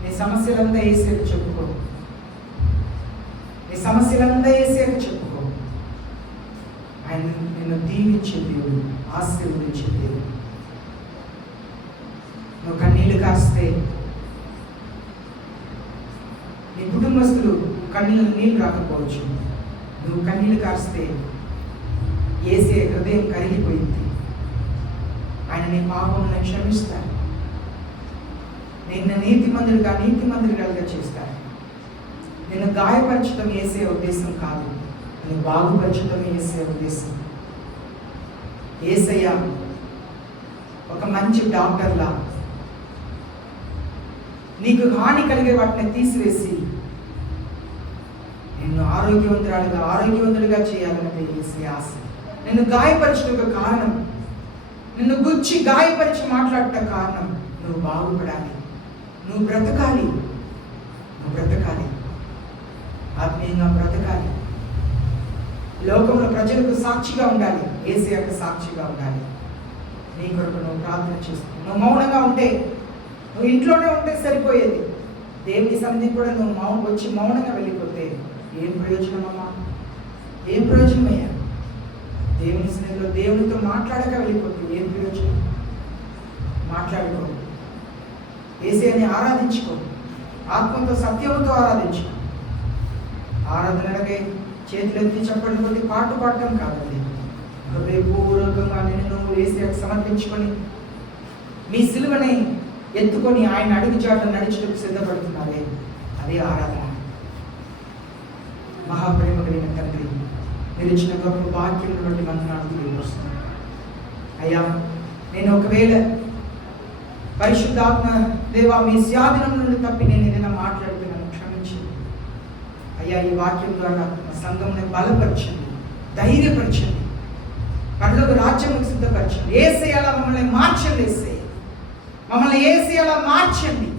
నీ సమస్యలంతా యేసయ్యకు చెప్పుకో, నీ సమస్యలంతా యేసయ్యకు చెప్పుకో. ఆయన నిన్ను దీవించే దేవుడు, ఆశీర్వదించే దేవుడు. నువ్వు కన్నీళ్లు కాస్తే నీ కుటుంబస్తులు కన్నీళ్ళు నీళ్ళు రాకపోవచ్చు. నువ్వు కన్నీళ్ళు కాస్తే యేసే హృదయం కరిగిపోయింది. ఆయన నీ పాపములను క్షమిస్తాడు, నిన్ను నీతిమంతులుగా చేస్తాడు. నిన్ను గాయపరచడం యేసే ఉద్దేశం కాదు, నిన్ను బాగుపరచడం యేసే ఉద్దేశం. యేసయ్య ఒక మంచి డాక్టర్లా నీకు హాని కలిగే వాటిని తీసివేసి నిన్ను ఆరోగ్యవంతులుగా చేయాలన్నది యేసయ్య ఆశ. నిన్ను గాయపరచడానికి కారణం, నిన్ను గుచ్చి గాయపరిచి మాట్లాడటం కారణం నువ్వు బాగుపడాలి, నువ్వు బ్రతకాలి, ఆత్మీయంగా బ్రతకాలి, లోకంలో ప్రజలకు సాక్షిగా ఉండాలి, యేసయ్యకు సాక్షిగా ఉండాలి. నీ కొరకు నువ్వు ప్రార్థన చేస్తున్నావు. నువ్వు మౌనంగా ఉంటే, నువ్వు ఇంట్లోనే ఉంటే సరిపోయేది. దేవుని సన్నిధికి కూడా నువ్వు వచ్చి మౌనంగా వెళ్ళిపోతే ఏం ప్రయోజనం అమ్మా, ఏం ప్రయోజనం అయ్యా? దేవుని సన్నిధిలో దేవునితో మాట్లాడక వెళ్ళిపోతే ఏం ప్రయోజనం? మాట్లాడుకో, యేసయ్యని ఆరాధించుకో, ఆత్మతో సత్యంతో ఆరాధించుకో. ఆరాధనలకై చేతులెత్తి చెప్పడం కొద్ది పాట పాడటం కాదండి. హృదయపూర్వకంగా నువ్వు యేసయ్యకు సమర్పించుకొని మీ సిలువని ఎత్తుకొని ఆయన అడుగు చాటు నడిచేందుకు సిద్ధపడుతున్నారే, అదే ఆరాధన. మహాప్రేమ కలిగిన తండ్రి, మీరు ఇచ్చిన గొప్ప వాక్యం బట్టి వందనాలు తెలియజేస్తున్నాను అయ్యా. నేను ఒకవేళ పరిశుద్ధాత్మ దేవా మీ స్వాధీనం నుండి తప్పి నేను ఏదైనా మాట్లాడుతున్నాను, క్షమించి అయ్యా. ఈ వాక్యం ద్వారా సంఘంని బలపరచండి, ధైర్యపరచండి, పరలోక రాజ్యముకు సిద్ధపరచండి. యేసయ్యలా మమ్మల్ని మార్చండి, మమ్మల్ని యేసయ్యలా మార్చండి.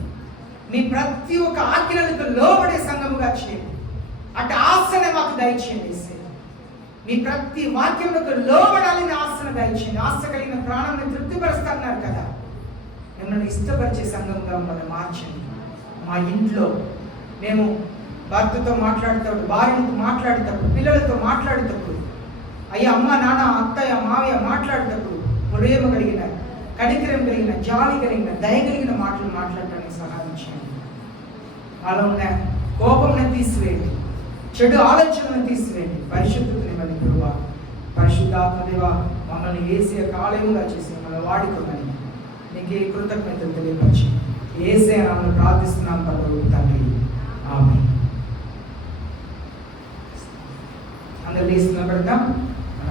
మీ ప్రతి ఒక్క ఆజ్ఞలకు లోబడే సంఘముగా చేయండి. అటు ఆశనే మాకు దయచేయండి. మీ ప్రతి వాక్యములకు లోబడాలని ఆశను దయచేయండి. ఆశ కలిగిన ప్రాణాన్ని తృప్తిపరుస్తున్నారు కదా, మిమ్మల్ని ఇష్టపరిచే సంఘంగా మమ్మల్ని మార్చండి. మా ఇంట్లో మేము భర్తతో మాట్లాడేటప్పుడు, భార్యతో మాట్లాడేటప్పుడు, పిల్లలతో మాట్లాడేటప్పుడు, అయ్యా అమ్మ నాన్న అత్తయ్య మావయ్య మాట్లాడేటప్పుడు ప్రేమ కలిగిన, కనికరం కలిగిన, జాలి కలిగిన, దయ కలిగిన మాటలు మాట్లాడటానికి సహాయం చేయండి. అలా ఉన్న కోపంని తీసివేయండి, చెడు ఆలోచనలను తీసివేయండి, పరిశుద్ధతని మళ్ళీ గురువా, పరిశుద్ధాత్మ దేవా మమ్మల్ని ఏసే కాలయంగా చేసి మమ్మల్ని వాడుకోమని నీకే కృతజ్ఞతలు తెలియపరిచి ఏసే నామములో ప్రార్థిస్తున్నాం పరలోక తండ్రి. ఆమేన్. అందరూ లేచి నిలబడదాం. మన